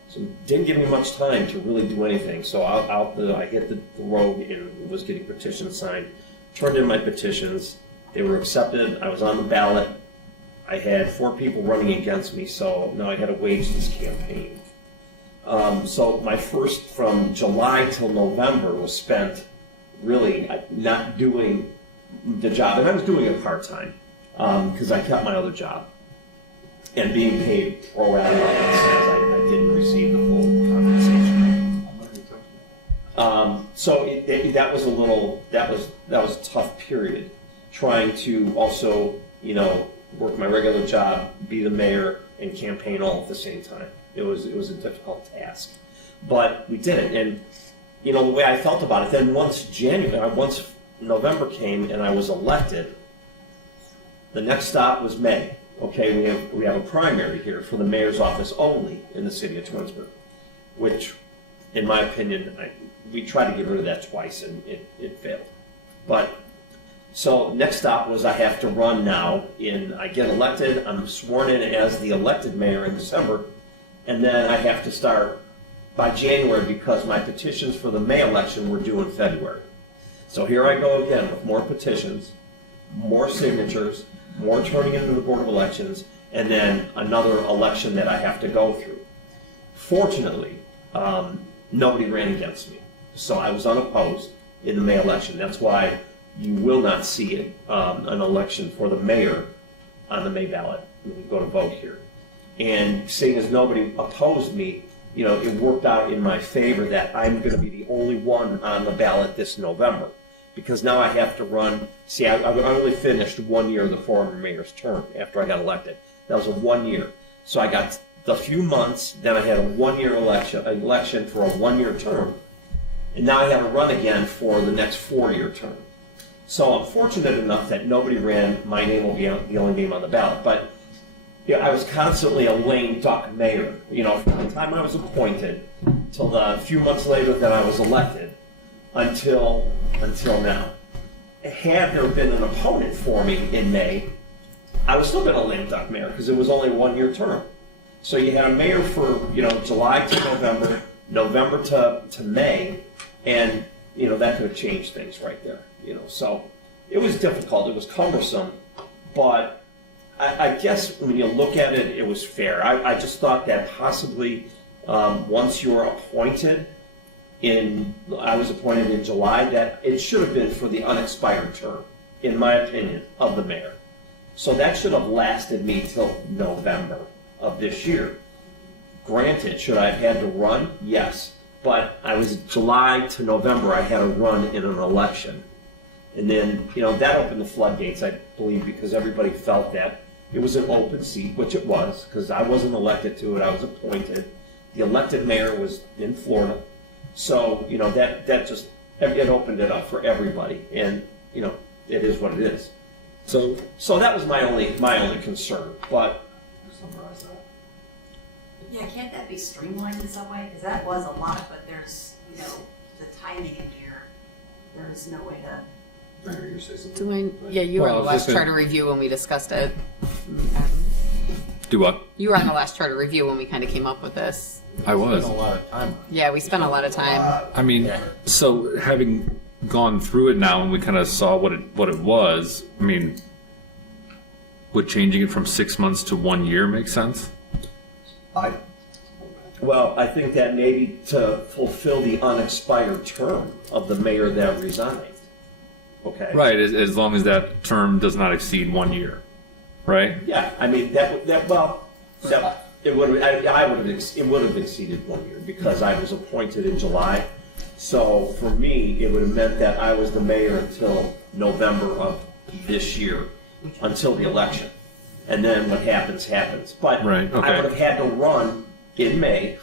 So it didn't give me much time to really do anything. So I hit the road and was getting petitions signed, turned in my petitions, they were accepted, I was on the ballot. I had 4 people running against me, so now I got to wage this campaign. So my first, from July till November, was spent really not doing the job, and I was doing it part-time, because I kept my other job, and being paid pro rata, I didn't receive the full compensation. So that was that was a tough period, trying to also, work my regular job, be the mayor, and campaign all at the same time. It was a difficult task, but we did it. And the way I felt about it, then once November came and I was elected, the next stop was May. Okay, we have a primary here for the mayor's office only in the city of Twinsburg, which, in my opinion, we tried to get rid of that twice and it failed. But so next stop was I have to run now. I get elected, I'm sworn in as the elected mayor in December, and then I have to start by January because my petitions for the May election were due in February. So here I go again with more petitions, more signatures, more turning into the Board of Elections, and then another election that I have to go through. Fortunately, nobody ran against me. So I was unopposed. in the May election. That's why you will not see it, an election for the mayor on the May ballot when you go to vote here. And seeing as nobody opposed me, you know, it worked out in my favor that I'm going to be the only one on the ballot this November. Because now I have to run, see, I only finished 1 year of the former mayor's term after I got elected. That was a 1 year. So I got the few months, then I had a 1 year election for a 1 year term. And now I have to run again for the next 4 year term. So I'm fortunate enough that nobody ran, my name will be the only name on the ballot. But yeah, I was constantly a lame duck mayor, you know, from the time I was appointed till the few months later that I was elected until now. Had there been an opponent for me in May, I would still been a lame duck mayor because it was only a 1 year term. So you had a mayor for, you know, July to November, November to May, and, you know, that could have changed things right there, you know. So it was difficult, it was cumbersome, but I guess when you look at it, it was fair. I just thought that possibly once you're appointed I was appointed in July, that it should have been for the unexpired term, in my opinion, of the mayor. So that should have lasted me till November of this year. Granted, should I have had to run? Yes. But I was July to November, I had to run in an election. And then, you know, that opened the floodgates, I believe, because everybody felt that it was an open seat, which it was, because I wasn't elected to it, I was appointed. The elected mayor was in Florida. So, you know, that just, it opened it up for everybody. And, you know, it is what it is. So that was my only concern, but. Summarize that. Yeah, can't that be streamlined in some way? Because that was a lot, but there's, you know, the timing in here, there's no way to. Mayor, you say something? Yeah, you were Well, on the I was last just gonna- charter review when we discussed it. Do what? You were on the last charter review when we kind of came up with this. I was. Spent a lot of time. Yeah, we spent a lot of time. I mean, so having gone through it now and we kind of saw what it was, I mean, would changing it from 6 months to 1 year make sense? Well, I think that maybe to fulfill the unexpired term of the mayor that resigned. Okay. Right, as long as that term does not exceed 1 year, right? Yeah, I mean it would have exceeded 1 year because I was appointed in July. So for me, it would have meant that I was the mayor until November of this year, until the election, and then what happens happens. But Right, okay. I would have had to run in May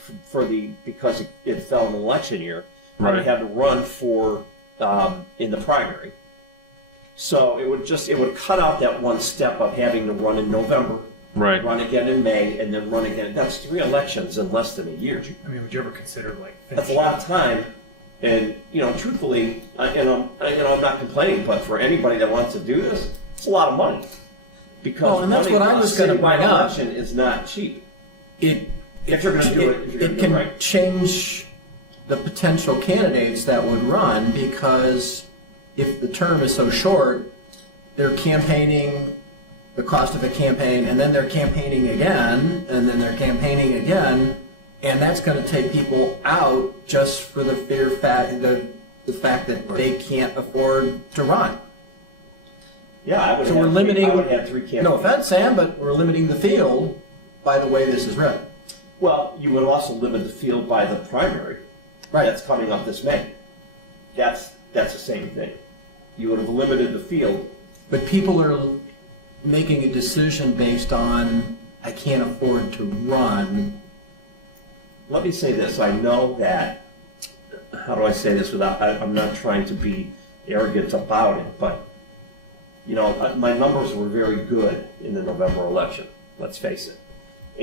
because it fell in the election year. I would Right. have to run for in the primary. So it would cut out that one step of having to run in November, Right. run again in May, and then run again. That's 3 elections in less than a year. I mean, would you ever consider like That's a lot of time. And, you know, truthfully, I'm not complaining, but for anybody that wants to do this, it's a lot of money. Because Well, and that's running what I a was gonna citywide bring up. election is not cheap. It If you're going to do it, if you're going it to do it can right. change the potential candidates that would run, because if the term is so short, they're campaigning the cost of a campaign, and then they're campaigning again, and then they're campaigning again, and that's going to take people out just for the fact that they can't afford to run. Yeah, I would So have we're had limiting, I would have 3 campaigns. no offense, Sam, but we're limiting the field by the way this is written. Well, you would also limit the field by the primary Right. that's coming up this May. That's the same thing. You would have limited the field. But people are making a decision based on, I can't afford to run. Let me say this. I know that, how do I say this without, I'm not trying to be arrogant about it, but, you know, my numbers were very good in the November election, let's face it.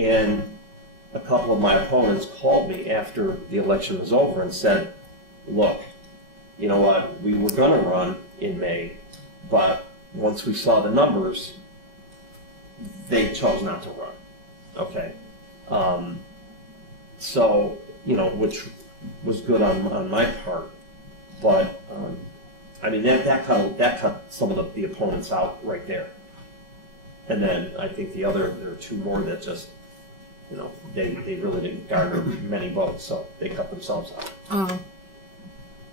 And a couple of my opponents called me after the election was over and said, look, you know what, we were going to run in May, but once we saw the numbers, they chose not to run. Okay. So, you know, which was good on my part, but I mean that cut some of the opponents out right there. And then I think there are 2 more that just, you know, they really didn't garner many votes, so they cut themselves out.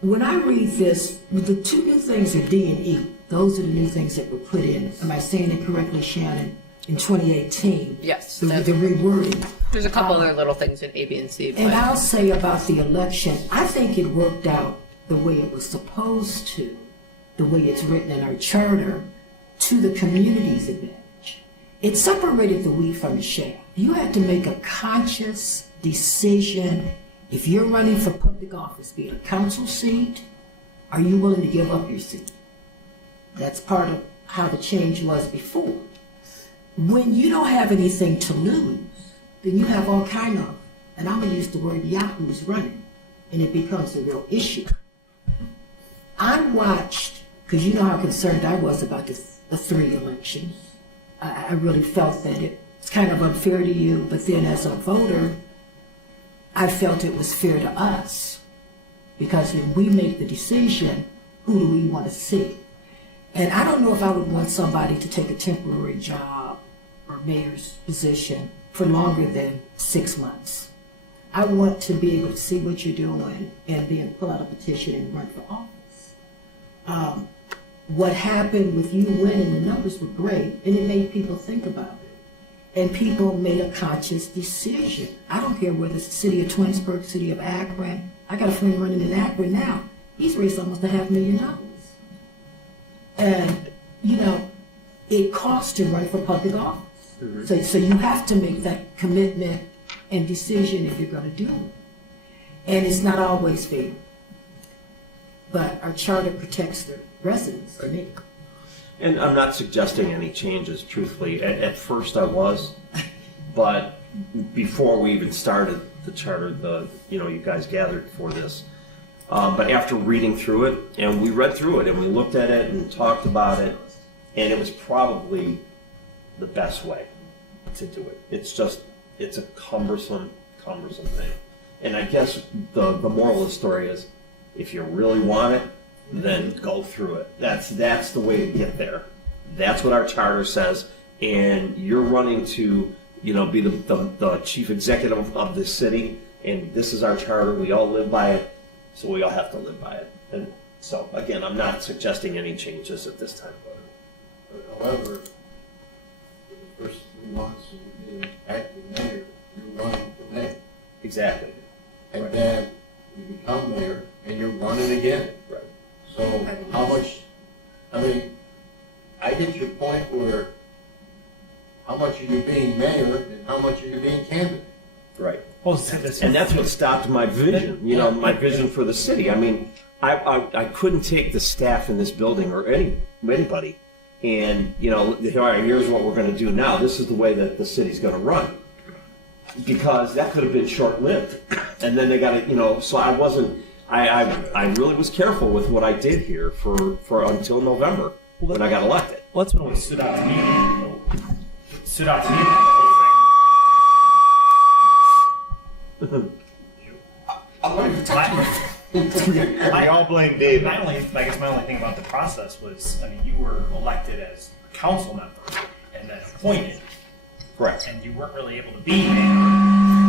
when I read this, the two new things are D and E. Those are the new things that were put in. Am I saying it correctly, Shannon? In 2018. Yes, The that's- rewording. There's a couple other little things in A, B, and C. And But I'll say about the election, I think it worked out the way it was supposed to, the way it's written in our charter, to the community's advantage. It separated the wheat from the chaff. You had to make a conscious decision. If you're running for public office, be it a council seat, are you willing to give up your seat? That's part of how the change was before. When you don't have anything to lose, then you have all kind of, and I'm gonna use the word yahoos running, and it becomes a real issue. I watched, because you know how concerned I was about the 3 elections. I really felt that it's kind of unfair to you, but then as a voter, I felt it was fair to us. Because when we make the decision, who do we want to see? And I don't know if I would want somebody to take a temporary job or mayor's position for longer than 6 months. I want to be able to see what you're doing and then pull out a petition and run for office. What happened with you winning, the numbers were great, and it made people think about it. And people made a conscious decision. I don't care whether it's the city of Twinsburg, city of Akron. I got a friend running in Akron now. He's raised almost $500,000. And, you know, it costs to run for public office. Mm-hmm. So you have to make that commitment and decision if you're going to do it. And it's not always fair. But our charter protects the residents, I mean. And I'm not suggesting any changes, truthfully. At first I was, but before we even started the charter, you guys gathered for this. But after reading through it, and we read through it, and we looked at it and talked about it, and it was probably the best way to do it. It's a cumbersome thing. And I guess the moral of the story is, if you really want it, then go through it. That's the way to get there. That's what our charter says. And you're running to, be the chief executive of this city, and this is our charter. We all live by it, so we all have to live by it. And so, again, I'm not suggesting any changes at this time. However, for the first 3 months of you being acting mayor, you're running for mayor. Exactly. And then you become mayor and you're running again. Right. So how much, I get your point where how much are you being mayor and how much are you being candidate? Right. Well, And that's what stopped my vision, my vision for the city. I couldn't take the staff in this building or anybody and, all right, here's what we're going to do now. This is the way that the city's going to run. Because that could have been short-lived. And then they got to, so I wasn't, I really was careful with what I did here for until November when I got elected. Well, that's what stood out to me. What stood out to me about the whole thing. We all blame David. My only thing about the process was, you were elected as a council member and then appointed. Correct. And you weren't really able to be mayor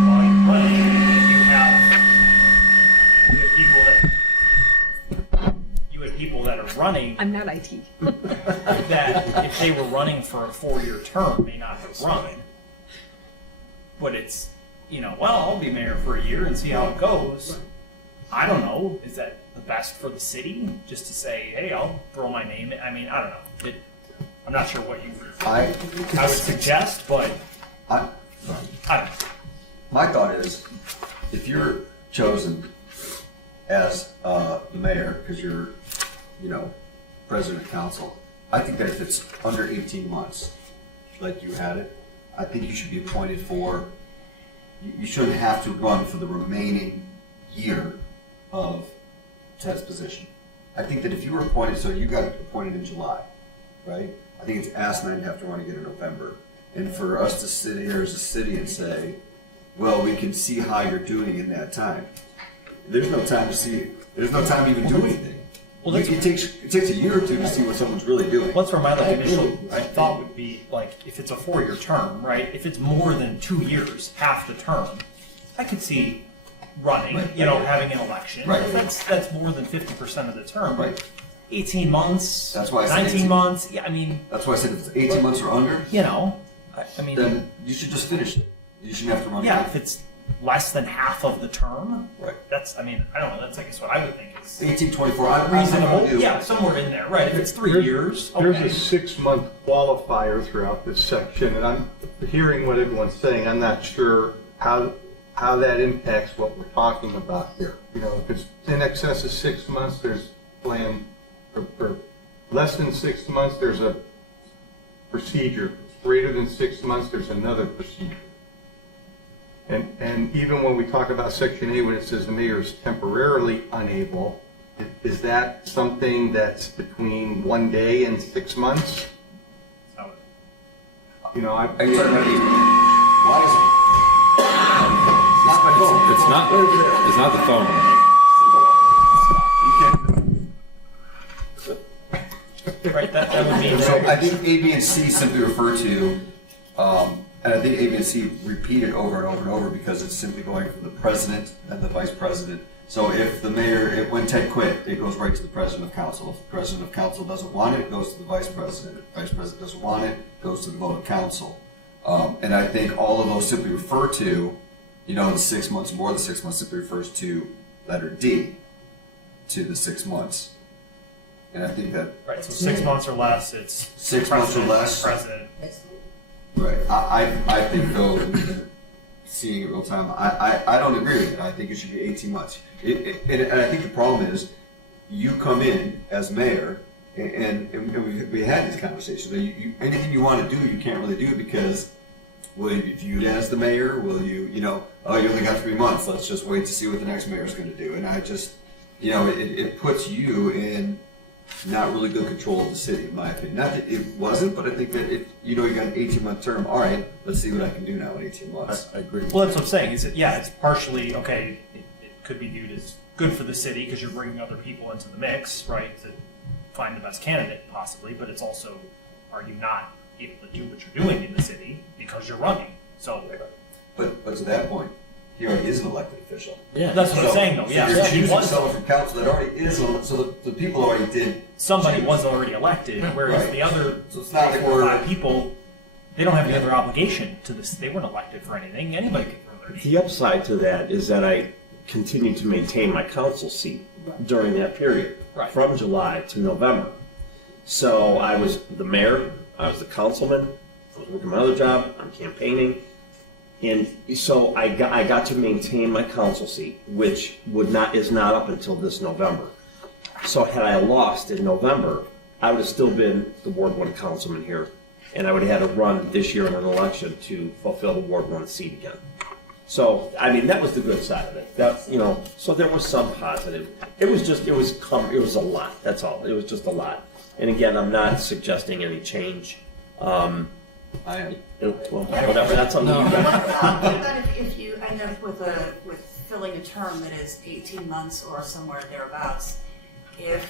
while you're running. And you had people that are running. I'm not IT. That if they were running for a 4-year term may not have run. But it's, I'll be mayor for a year and see how it goes. I don't know. Is that the best for the city? Just to say, hey, I'll throw my name in. I don't know. I'm not sure what you I would suggest, but I don't know. My thought is, if you're chosen as mayor because you're, president of council, I think that if it's under 18 months, like you had it, I think you should be appointed for. You shouldn't have to run for the remaining year of Ted's position. I think that if you were appointed, so you got appointed in July, right? I think it's asinine to have to run again in November. And for us to sit here as a city and say, well, we can see how you're doing in that time. There's no time to see, there's no time to even do anything. Well, it takes a year or two to see what someone's really doing. Well, that's where my initial thought would be, if it's a 4-year term, right? If it's more than 2 years, half the term, I could see running, Right. you know, having an election. Right. That's more than 50% of the term. Right. 18 months, That's why I said 19 18. months. Yeah, I mean, That's why I said if it's 18 months or under, you know, I mean, then you should just finish it. You shouldn't have to run yeah, it. if it's less than half of the term, Right. that's, I mean, I don't know, that's I guess what I would think is 18, 24, I'm reasonable. with you. Yeah, somewhere in there, right? If it's 3 years, There's okay. a 6-month qualifier throughout this section, and I'm hearing what everyone's saying. I'm not sure how that impacts what we're talking about here. You know, if it's in excess of 6 months, there's plan, or less than 6 months, there's a procedure. If it's greater than 6 months, there's another procedure. And even when we talk about Section 8, when it says the mayor is temporarily unable, is that something that's between 1 day and 6 months? You know, Are you talking about 18? Why is it? Not my phone. It's not. It's not the phone. Right, that would be. So I think A, B, and C simply refer to, and I think A, B, and C repeat it over and over and over because it's simply going from the president and the vice president. So if the mayor, when Ted quit, it goes right to the president of council. If the president of council doesn't want it, it goes to the vice president. If the vice president doesn't want it, it goes to the vote of council. And I think all of those simply refer to, you know, the 6 months, more than 6 months simply refers to letter D, to the 6 months. And I think that Right, so 6 months or less, it's 6 months or president, less. President. Right. I think though, seeing it real time, I don't agree with it. I think it should be 18 months. And I think the problem is, you come in as mayor, and we had this conversation. Anything you want to do, you can't really do because will you be viewed as the mayor? Will you, oh, you only got 3 months. Let's just wait to see what the next mayor is going to do. And I just, it puts you in not really good control of the city, in my opinion. Not that it wasn't, but I think that if you got an 18-month term, all right, let's see what I can do now in 18 months. I agree. Well, that's what I'm saying. Is yeah, it's partially okay. It could be viewed as good for the city because you're bringing other people into the mix, right, to find the best candidate possibly. But it's also, are you not able to do what you're doing in the city because you're running? So, But to that point, he already is an elected official. yeah, that's what I'm saying though. Yeah, So you're he choosing was, someone from council that already is, so the people already did. somebody change. was already elected, whereas Right. the other So it's not like 4 or we're- 5 people, they don't have any other obligation to this. They weren't elected for anything. Anybody could throw their name. The upside to that is that I continue to maintain my council seat during that period, Right. from July to November. So I was the mayor, I was the councilman, I was working my other job, I'm campaigning, and so I got to maintain my council seat, which is not up until this November. So had I lost in November, I would have still been the Ward 1 councilman here, and I would have had to run this year in an election to fulfill the Ward 1 seat again. So, I mean, that was the good side of it. That, so there was some positive. It was a lot, that's all. It was just a lot. And again, I'm not suggesting any change. I am. Well, whatever, that's something you What guys. about if you end up with filling a term that is 18 months or somewhere thereabouts? If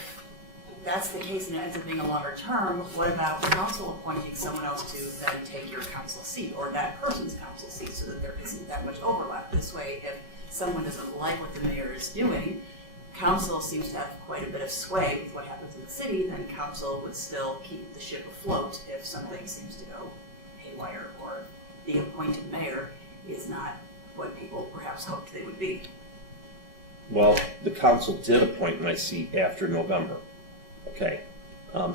that's the case and it ends up being a longer term, what about council appointing someone else to then take your council seat or that person's council seat so that there isn't that much overlap? This way, if someone doesn't like what the mayor is doing, council seems to have quite a bit of sway with what happens in the city, then council would still keep the ship afloat if something seems to go haywire or the appointed mayor is not what people perhaps hoped they would be. Well, the council did appoint my seat after November. Okay.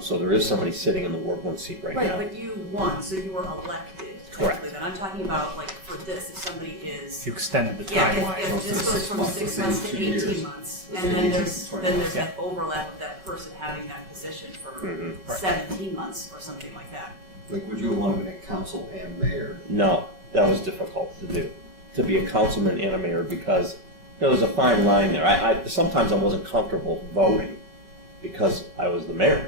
So there is somebody sitting in the Ward 1 seat right Right, now. but you won, so you were elected. Correct. technically. Then I'm talking about like for this, if somebody is, You extended the yeah, timeline. if this goes from 6 months to 18 months, and then there's that overlap of that person having that position for 17 months or something like that. Like, would you have wanted to be council and mayor? No, that was difficult to do, to be a councilman and a mayor, because there's a fine line there. I sometimes I wasn't comfortable voting because I was the mayor,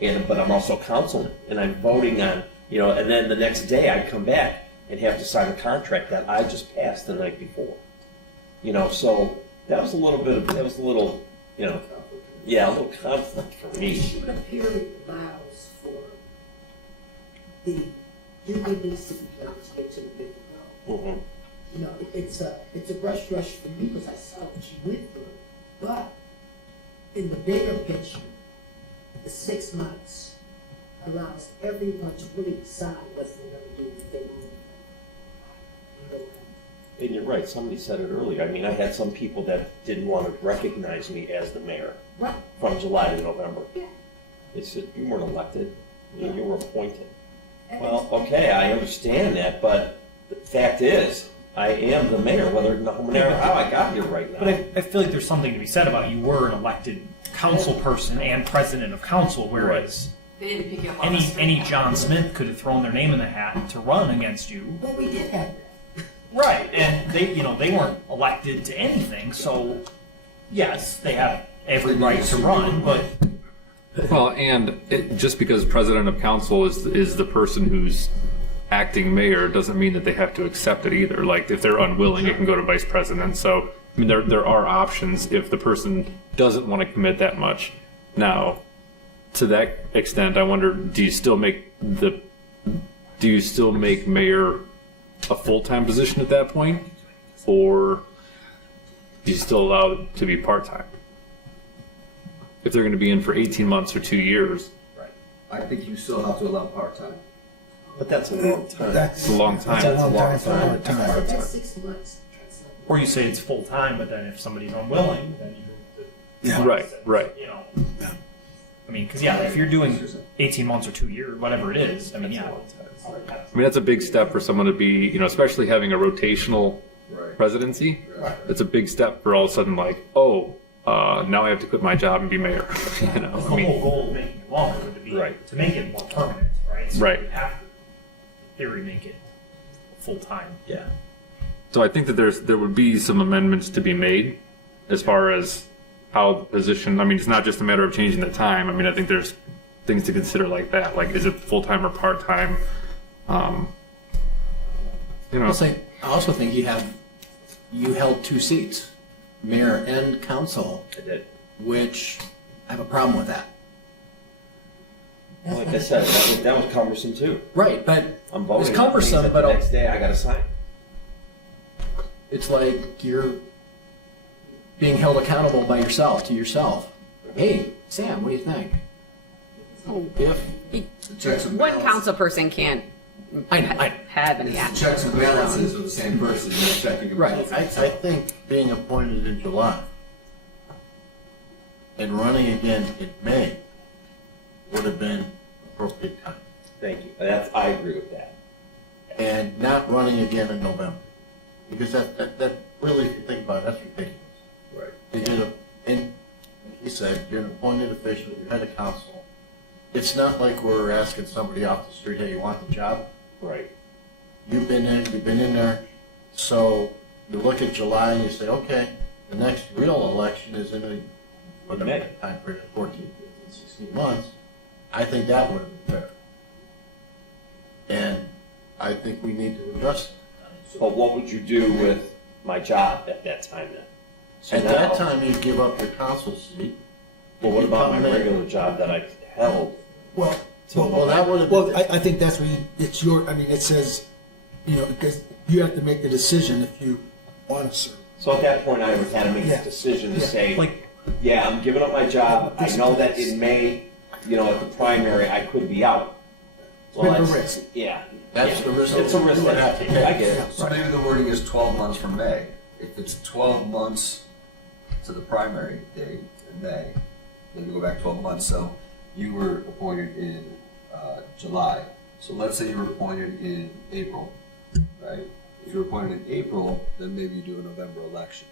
but I'm also councilman, and I'm voting on, and then the next day I'd come back and have to sign a contract that I just passed the night before. So that was a little, yeah, a little conflict for me. But a period allows for the, do they need to be done to get to the big goal? Mhm. You know, it's a brush rush for me because I saw what you went through. But in the bigger picture, the 6 months allows everyone to really decide what they're going to do if they move. And you're right, somebody said it earlier. I mean, I had some people that didn't want to recognize me as the mayor Right. from July to November. Yeah. They said, you weren't elected, you were appointed. Well, okay, I understand that, but the fact is, I am the mayor, no matter how I got here right now. But I feel like there's something to be said about you were an elected council person and president of council, whereas They didn't pick you up on the street. any John Smith could have thrown their name in the hat to run against you. But we did have that. Right, and they weren't elected to anything, so yes, they have every right to run, but Well, and just because president of council is the person who's acting mayor doesn't mean that they have to accept it either. Like if they're unwilling, it can go to vice president. So I mean, there are options if the person doesn't want to commit that much. Now, to that extent, I wonder, do you still make mayor a full-time position at that point, or do you still allow it to be part-time? If they're going to be in for 18 months or 2 years, I think you still have to allow part-time. But that's a long time. it's a long time. That's a long time. That's 6 months. or you say it's full time, but then if somebody's unwilling, then you Yeah. Right. you know. I mean, because if you're doing 18 months or 2 years, whatever it is, I mean, yeah. I mean, that's a big step for someone to be, especially having a rotational presidency. It's a big step for all of a sudden, like, now I have to quit my job and be mayor. The whole goal of making it longer would be to make it more permanent, right? So Right. you have to, in theory, make it full time. Yeah. So I think that there would be some amendments to be made as far as how the position. I mean, it's not just a matter of changing the time. I mean, I think there's things to consider like that. Like, is it full time or part time? I also think you held 2 seats, mayor and council, I did. which I have a problem with that. Like I said, that was cumbersome too. Right, but I'm voting. it's cumbersome, The but next day I got to sign. it's like you're being held accountable by yourself to yourself. Hey, Sam, what do you think? If Checks and One balances. council person can't I know. have any It's the action. checks and balances of the same person, not checking and Right. balances. I think being appointed in July and running again in May would have been appropriate time. Thank you. I agree with that. And not running again in November. Because that really, if you think about it, that's ridiculous. Right. Because and like you said, you're an appointed official, you're head of council. It's not like we're asking somebody off the street, hey, you want the job? Right. You've been in there. So you look at July and you say, okay, the next real election is in whatever May. time period, 14, 15, 16 months. I think that would have been fair. And I think we need to address it. But what would you do with my job at that time then? So At now- that time, you give up your council seat. Well, what about my Become mayor. regular job that I held? Well, that would have well, I think that's where it's it says, because you have to make the decision if you want to serve. So at that point, I would have to make Yeah. a decision to Yeah. say, I'm giving up my job. I know that in May, at the primary, I could be out. Bit of a that's- risk. Yeah. That's the risk It's a risk you would that I have to take. I take. get it. So maybe the wording is 12 months from May. If it's 12 months to the primary date in May, then we go back 12 months. So you were appointed in July. So let's say you were appointed in April, right? If you're appointed in April, then maybe you do a November election,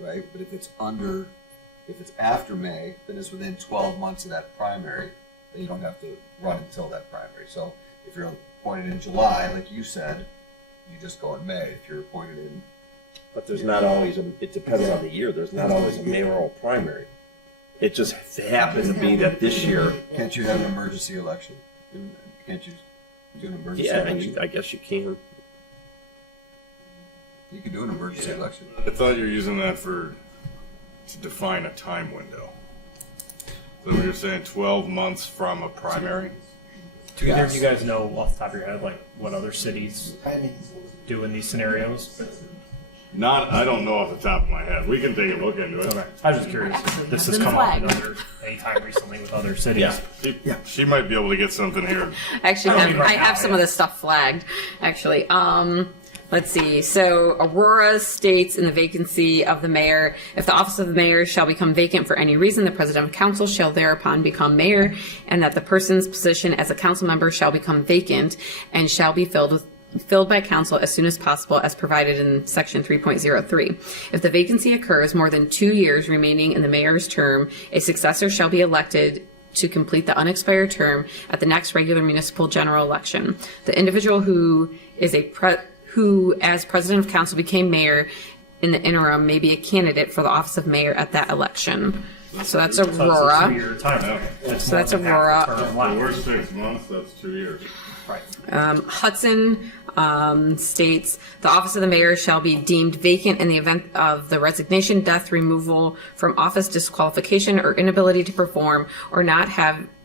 right? But if it's after May, then it's within 12 months of that primary, then you don't have to run until that primary. So if you're appointed in July, like you said, you just go in May. If you're appointed in, But there's not always, it depends on the year, there's not always a mayoral primary. It just happened to be that this year, can't you have an emergency election? Can't you do an emergency yeah, election? I guess you can. You can do an emergency election. I thought you were using that to define a time window. So you're saying 12 months from a primary? Do either of you guys know off the top of your head, like, what other cities do in these scenarios? I don't know off the top of my head. We can take a look into it. Okay, I was just curious. This has come up in anytime recently with other cities. She might be able to get something here. Actually, I don't I even have know, some of this stuff flagged, actually. Let's see. So Aurora states in the vacancy of the mayor, if the office of the mayor shall become vacant for any reason, the president of council shall thereupon become mayor, and that the person's position as a council member shall become vacant and shall be filled by council as soon as possible as provided in section 3.03. If the vacancy occurs more than 2 years remaining in the mayor's term, a successor shall be elected to complete the unexpired term at the next regular municipal general election. The individual who as president of council became mayor in the interim may be a candidate for the office of mayor at that election. So that's Aurora. So it's a 2-year time frame. So that's more than half the Aurora. term left. So we're 6 months, that's 2 years. Right. Hudson states the office of the mayor shall be deemed vacant in the event of the resignation, death, removal from office, disqualification, or inability to perform or not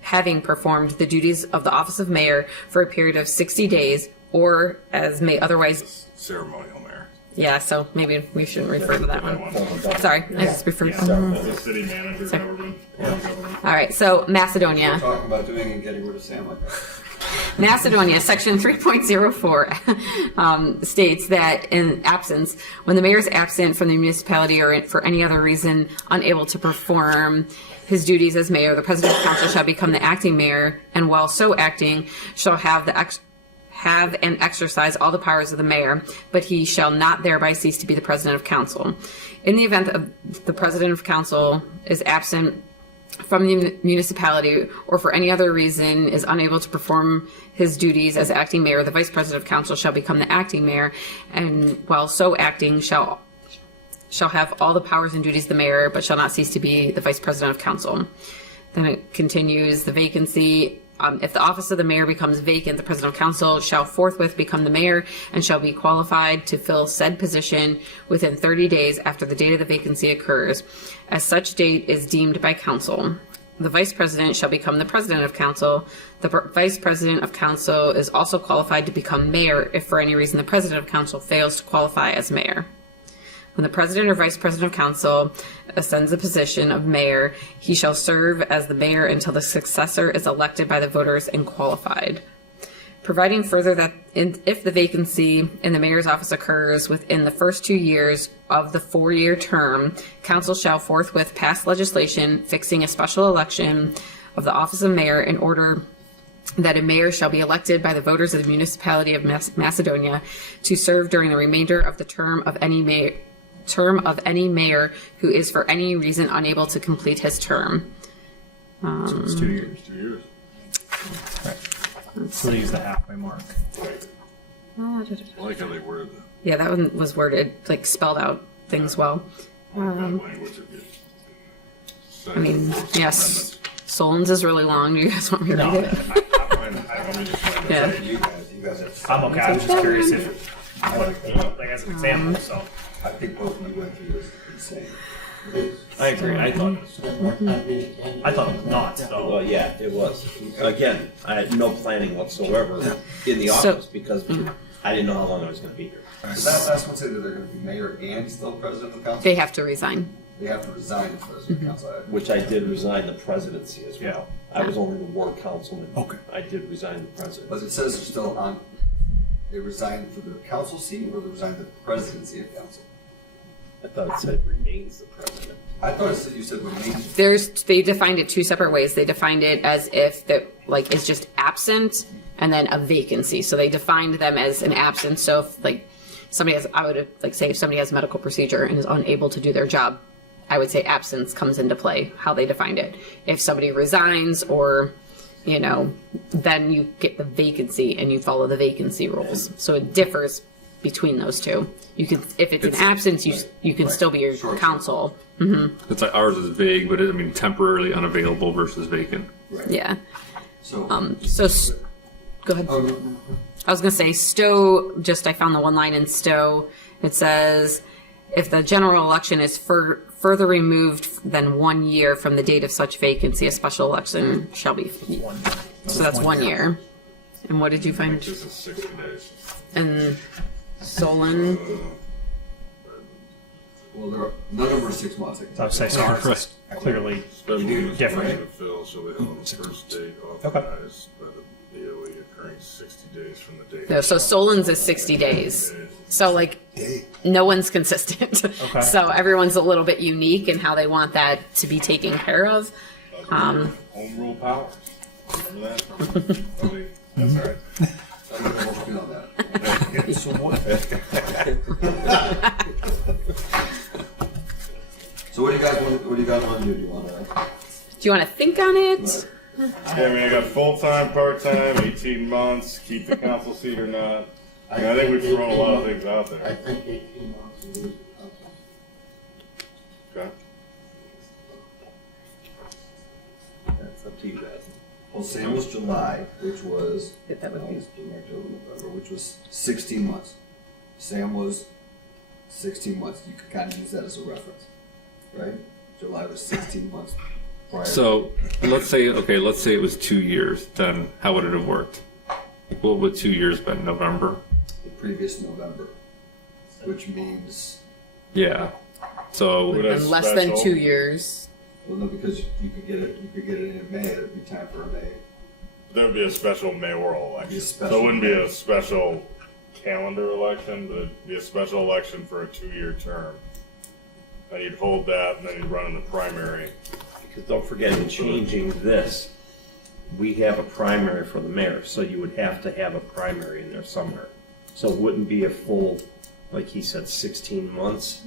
having performed the duties of the office of mayor for a period of 60 days or as may otherwise. Ceremonial mayor. Yeah, so maybe we shouldn't refer to that one. Sorry, I just referred. The city manager government or government. All right, so Macedonia. Talking about doing and getting rid of Sam like that. Macedonia, section 3.04 states that in absence, when the mayor is absent from the municipality or for any other reason unable to perform his duties as mayor, the president of council shall become the acting mayor, and while so acting, shall have and exercise all the powers of the mayor, but he shall not thereby cease to be the president of council. In the event of the president of council is absent from the municipality or for any other reason is unable to perform his duties as acting mayor, the vice president of council shall become the acting mayor, and while so acting shall have all the powers and duties of the mayor, but shall not cease to be the vice president of council. Then it continues the vacancy. If the office of the mayor becomes vacant, the president of council shall forthwith become the mayor and shall be qualified to fill said position within 30 days after the date of the vacancy occurs, as such date is deemed by council. The vice president shall become the president of council. The vice president of council is also qualified to become mayor if for any reason the president of council fails to qualify as mayor. When the president or vice president of council ascends the position of mayor, he shall serve as the mayor until the successor is elected by the voters and qualified. Providing further that if the vacancy in the mayor's office occurs within the first 2 years of the 4-year term, council shall forthwith pass legislation fixing a special election of the office of mayor in order that a mayor shall be elected by the voters of the municipality of Macedonia to serve during the remainder of the term of any mayor who is for any reason unable to complete his term. So it's 2 years. 2 years. So they use the halfway mark. I like how they worded that. Yeah, that one was worded, like spelled out things well. Language would be- I mean, yes, Solon's is really long. Do you guys want me to read it? Yeah. You guys have. I'm okay. I was just curious if, like as an example, so. I think both of you went through this insane. I agree. I thought it was nuts, though. Well, yeah, it was. Again, I had no planning whatsoever in the So- office because I didn't know how long I was going to be here. So that's one say that they're going to be mayor and still president of the council? They have to resign. They have to resign as president of council. Which I did resign the presidency as well. I was only the ward councilman. Okay. I did resign the president. But it says they're still on, they resigned for the council seat or they resigned the presidency of council? I thought it said remains the president. I thought it said you said remains. They defined it 2 separate ways. They defined it as if it's just absent and then a vacancy. So they defined them as an absence. So if somebody has, I would say if somebody has a medical procedure and is unable to do their job, I would say absence comes into play, how they defined it. If somebody resigns or, then you get the vacancy and you follow the vacancy rules. So it differs between those two. You can, if it's an absence, you can still be your council. It's like ours is vague, but temporarily unavailable versus vacant. Yeah. So, go ahead. I was going to say Stowe, I found the one line in Stowe. It says, if the general election is further removed than 1 year from the date of such vacancy, a special election shall be. So that's 1 year. And what did you find? Which is 60 days. And Solon, Well, none of them are 6 months. So I would say so ours is clearly different. To fill shall be held on the first date authorized by the DOE occurring 60 days from the date. no, so Solon's is 60 days. So like, no one's consistent. Okay. So everyone's a little bit unique in how they want that to be taken care of. Home rule powers. Remember that? That's all right. I'm going to hold you on that. So what, So what do you guys want to do? Do you want to? Do you want to think on it? Yeah, I mean, I got full-time, part-time, 18 months, keep the council seat or not. I mean, I think we've thrown a lot of things out I there. think 18 months is the council. Okay. That's up to you guys. Well, Sam was July, which was That would be- August, July, October, November, which was 16 months. Sam was 16 months. You could kind of use that as a reference, right? July was 16 months prior. So let's say it was 2 years. Then how would it have worked? What would 2 years been? November. The previous November, which means, Yeah. So Would a In less than special- 2 years. well, no, because you could get it in May. It would be time for a May. There would be a special mayoral election. Be a special So it wouldn't be mayor. a special calendar election, but it'd be a special election for a 2-year term. And you'd hold that, and then you'd run in the primary. Because don't forget, in changing this, we have a primary for the mayor, so you would have to have a primary in there somewhere. So it wouldn't be a full, like he said, 16 months.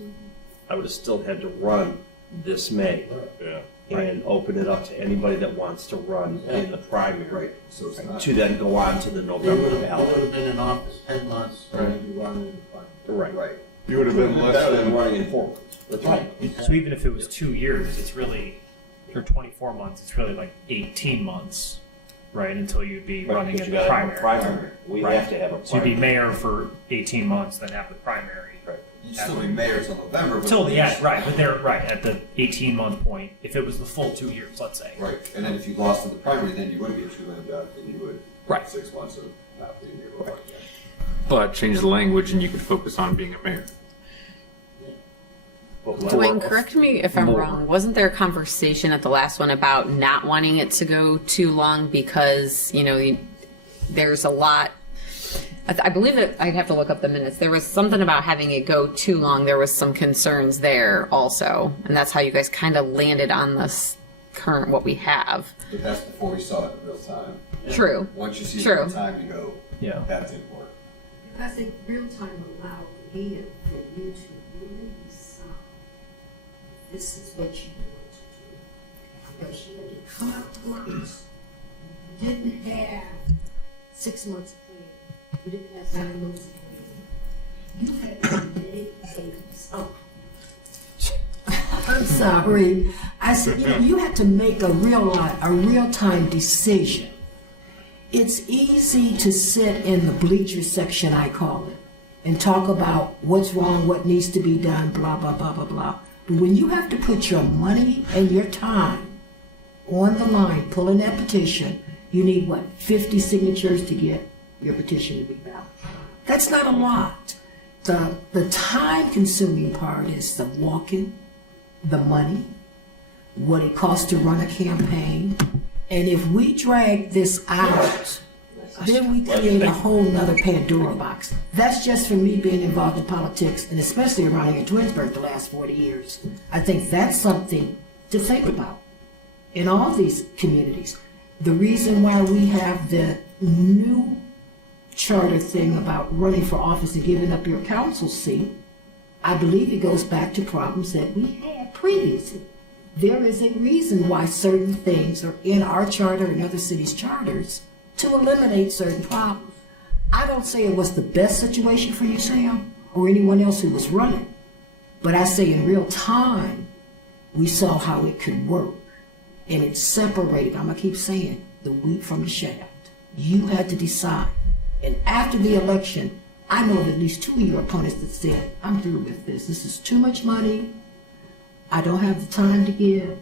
I would have still had to run this May Yeah. and open it up to anybody that wants to run in the primary. Right. So it's not. To then go on to the They November would ballot. have been in office 10 months, and you run in the park. Right. Right. You would have been less Better than than, running in 4 months. That's right. So even if it was 2 years, it's really, for 24 months, it's really like 18 months, right, until you'd be running But in you the gotta have a primary. We Right. have to have a So you'd be primary. mayor for 18 months, then have the primary. Right. You'd still be mayor until November. but Till the at least- end, right, but they're, right, at the 18-month point, if it was the full 2 years, let's say. Right, and then if you lost in the primary, then you would be a true-land job, then you would. Right. 6 months of not being able to work again. but change the language and you could focus on being a mayor. Dwayne, correct me if I'm wrong. Wasn't there a conversation at the last one about not wanting it to go too long because, there's a lot. I believe that I'd have to look up the minutes. There was something about having it go too long. There was some concerns there also. And that's how you guys kind of landed on this current, what we have. But that's before we saw it in real time. True. Once you see it in True. real time, you go, Yeah. that didn't work. I think real time allowed again for you to really decide this is what you want to do. Because you had to come out to months. You didn't have 6 months plan. You didn't have 9 months plan. You had to make I'm sorry. I said, you had to make a real-time decision. It's easy to sit in the bleacher section, I call it, and talk about what's wrong, what needs to be done, blah, blah, blah, blah, blah. But when you have to put your money and your time on the line, pulling that petition, you need, 50 signatures to get your petition to be valid. That's not a lot. The time-consuming part is the walking, the money, what it costs to run a campaign. And if we drag this out, then we create a whole nother Pandora box. That's just from me being involved in politics, and especially around here in Twinsburg the last 40 years. I think that's something to think about in all these communities. The reason why we have the new charter thing about running for office and giving up your council seat, I believe it goes back to problems that we had previously. There is a reason why certain things are in our charter and other cities' charters to eliminate certain problems. I don't say it was the best situation for you, Sam, or anyone else who was running, but I say in real time, we saw how it could work. And it separated, I'm gonna keep saying, the wheat from the shaft. You had to decide. And after the election, I know of at least 2 of your opponents that said, I'm through with this. This is too much money. I don't have the time to give.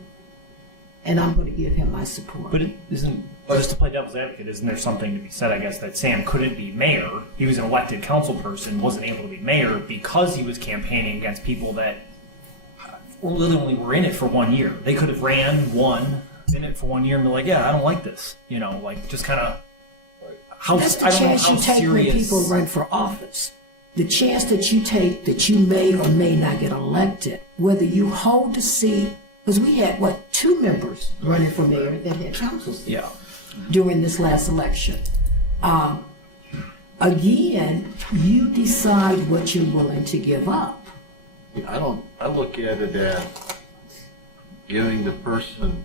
and I'm going to give him my support. But it isn't, just to play devil's advocate, isn't there something to be said, I guess, that Sam couldn't be mayor? He was an elected council person, wasn't able to be mayor because he was campaigning against people that literally were in it for 1 year. They could have won in it for 1 year and be like, yeah, I don't like this. Like just kind of, That's the chance you take when people run for office. The chance that you take that you may or may not get elected, whether you hold the seat, because we had, 2 members running for mayor that had council seats during this last election. Again, you decide what you're willing to give up. I look at it as giving the person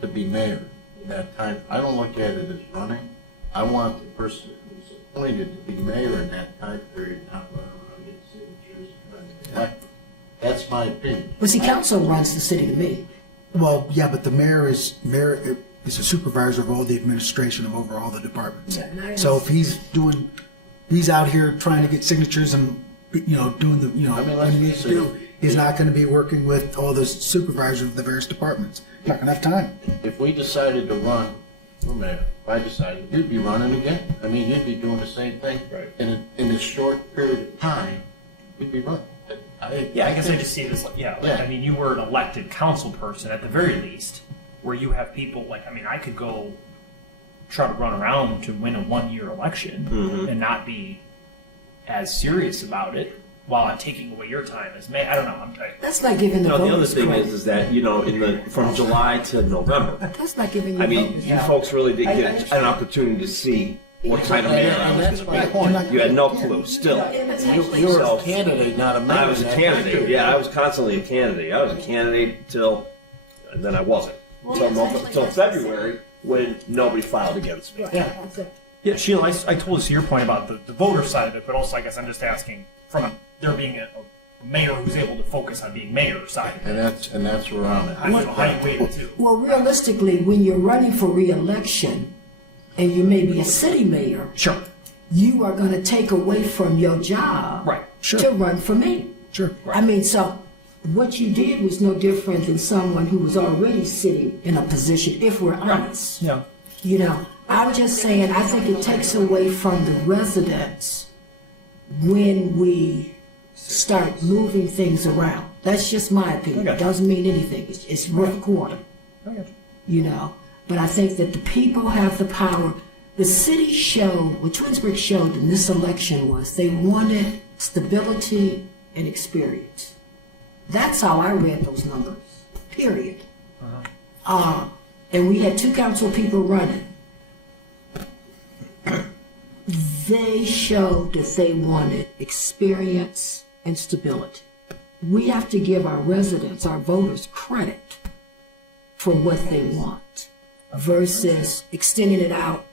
to be mayor in that time. I don't look at it as running. I want the person who's appointed to be mayor in that time period, not run around getting signatures and trying to elect. That's my opinion. But see, council runs the city to me. Well, yeah, but the mayor is a supervisor of all the administration of over all the departments. Yeah, So if he's out here trying to get signatures and, doing the, I mean, what he needs to do, he's not going to be working with all the supervisors of the various departments. Not going to have time. If we decided to run for mayor, if I decided, you'd be running again. I mean, you'd be doing the same thing. Right. In a short period of time, you'd be running. I guess I just see this, I mean, you were an elected council person at the very least, where you have people I could go try to run around to win a 1-year election and not be as serious about it while I'm taking away your time as mayor. I don't know. That's not giving the The other voters thing credit. is that, from July to November, That's not giving the I mean, voters you credit. folks really did get an opportunity to see what kind of mayor I was going to be. You had no clue, still. You were a candidate, not a mayor. I was a candidate, I was constantly a candidate. I was a candidate till, and then I wasn't. Till February, when nobody filed against me. Yeah, Sheila, I told us to your point about the voter side of it, but also I guess I'm just asking from there being a mayor who's able to focus on being mayor side of it. And that's where I'm at. I don't know how you weigh it too. Well, realistically, when you're running for re-election and you may be a city mayor, Sure. you are going to take away from your job Right. to run for mayor. Sure. I mean, so what you did was no different than someone who was already sitting in a position, if we're honest. Yeah. I'm just saying, I think it takes away from the residents when we start moving things around. That's just my opinion. Okay. It doesn't mean anything. It's worth a quarter. I got you. But I think that the people have the power. The city showed, what Twinsburg showed in this election was they wanted stability and experience. That's how I read those numbers, period. And we had 2 council people running. They showed that they wanted experience and stability. We have to give our residents, our voters, credit for what they want versus extending it out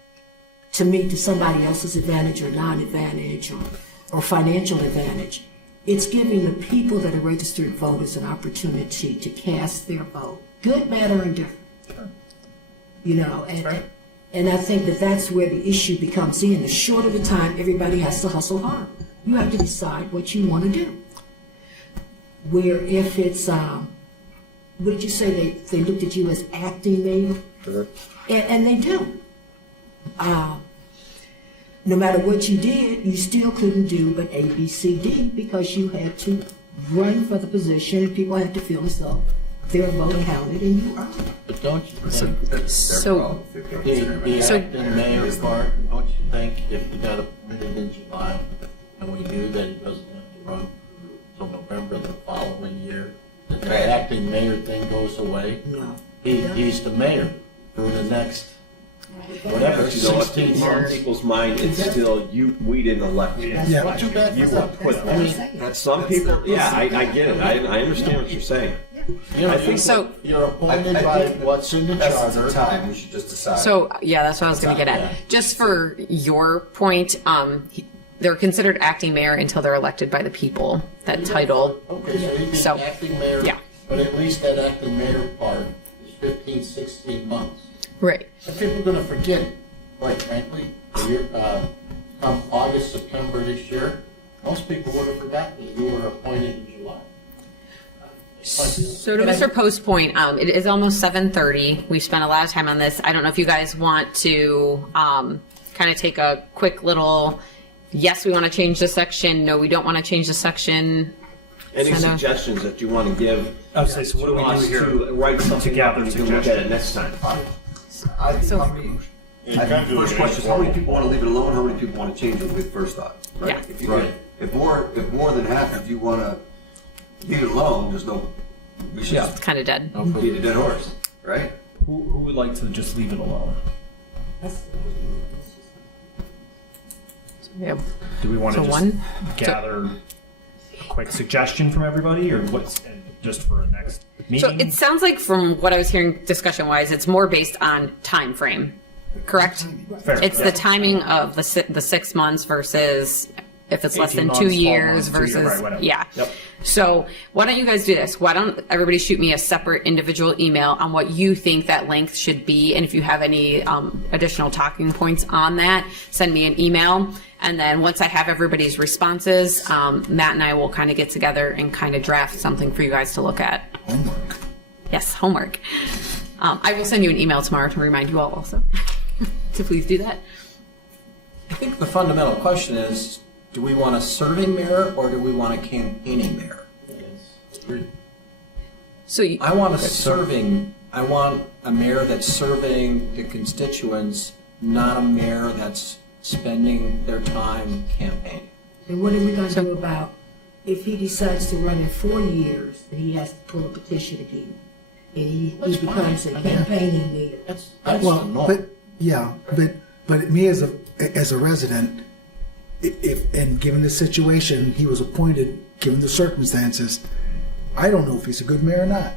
to meet to somebody else's advantage or non-advantage or financial advantage. It's giving the people that are registered voters an opportunity to cast their vote, good, bad, or indifferent. And I think that that's where the issue becomes in. The shorter the time, everybody has to hustle hard. You have to decide what you want to do. Where if it's, what did you say, they looked at you as acting mayor? Sure. And they do. No matter what you did, you still couldn't do but A, B, C, D because you had to run for the position and people had to feel as though their vote counted and you earned it. But don't you think that So, the acting mayor part, don't you think if he got appointed in July and we knew that he doesn't have to run until November the following year, that the acting mayor thing goes away? No. He's the mayor for the next, whatever, You know what, 16 in some months. people's mind, it's still, we didn't elect you. Yeah. Not too bad You for were them. put I mean, there. Some people, I get it, I understand what you're saying. you know, I think So- you're appointed by what's in the charter. time, we should just decide. So, yeah, that's what I was going to get at. Just for your point, they're considered acting mayor until they're elected by the people, that title. Okay, so he'd be So, acting mayor, yeah. but at least that acting mayor part is 15, 16 months. Right. And people are gonna forget, quite frankly, come August, September this year, most people would have forgotten that you were appointed in July. So to Mr. Post's point, it is almost 7:30. We've spent a lot of time on this. I don't know if you guys want to kind of take a quick little, yes, we want to change this section, no, we don't want to change this section. Any Kind of- suggestions that you want to give? Okay, so what do we do us here? To write something To up gather and you can look at it next time. I think, So- how many, I think the first question is how many people want to leave it alone, how many people want to change it with first thought? Right? Yeah. If you, if more than half of you want to leave it alone, there's no, we should It's kind of dead. beat a dead horse, right? Who would like to just leave it alone? Yeah. Do we want to So just one? gather a quick suggestion from everybody, or what's and just for a next meeting? So it sounds like from what I was hearing discussion wise, it's more based on time frame, correct? Fair, It's yeah. the timing of the 6 months versus if it's less 18 than 2 months, 12 years months, 2 years, versus, right, whatever. yeah. Yep. So why don't you guys do this? Why don't everybody shoot me a separate individual email on what you think that length should be, and if you have any additional talking points on that, send me an email. And then once I have everybody's responses, Matt and I will kind of get together and kind of draft something for you guys to look at. Homework. Yes, homework. I will send you an email tomorrow to remind you all also to please do that. I think the fundamental question is, do we want a serving mayor or do we want a campaigning mayor? So you, I want I want a mayor that's serving the constituents, not a mayor that's spending their time campaigning. And what are we gonna do about if he decides to run in 4 years and he has to pull a petition again? And he becomes a campaigning leader? That's Well, the norm. but, yeah, but me as a resident, if, and given the situation, he was appointed, given the circumstances, I don't know if he's a good mayor or not.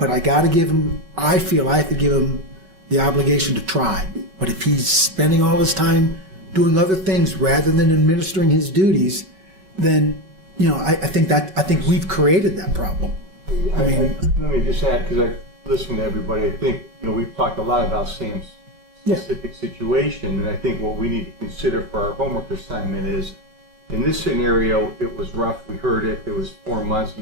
But I gotta give him, I feel I have to give him the obligation to try. But if he's spending all his time doing other things rather than administering his duties, then, I think we've created that problem. I mean, Let me just add, because I listened to everybody, I think, we've talked a lot about Sam's specific situation, and I think what we need to consider for our homework assignment is, in this scenario, it was rough, we heard it, it was 4 months,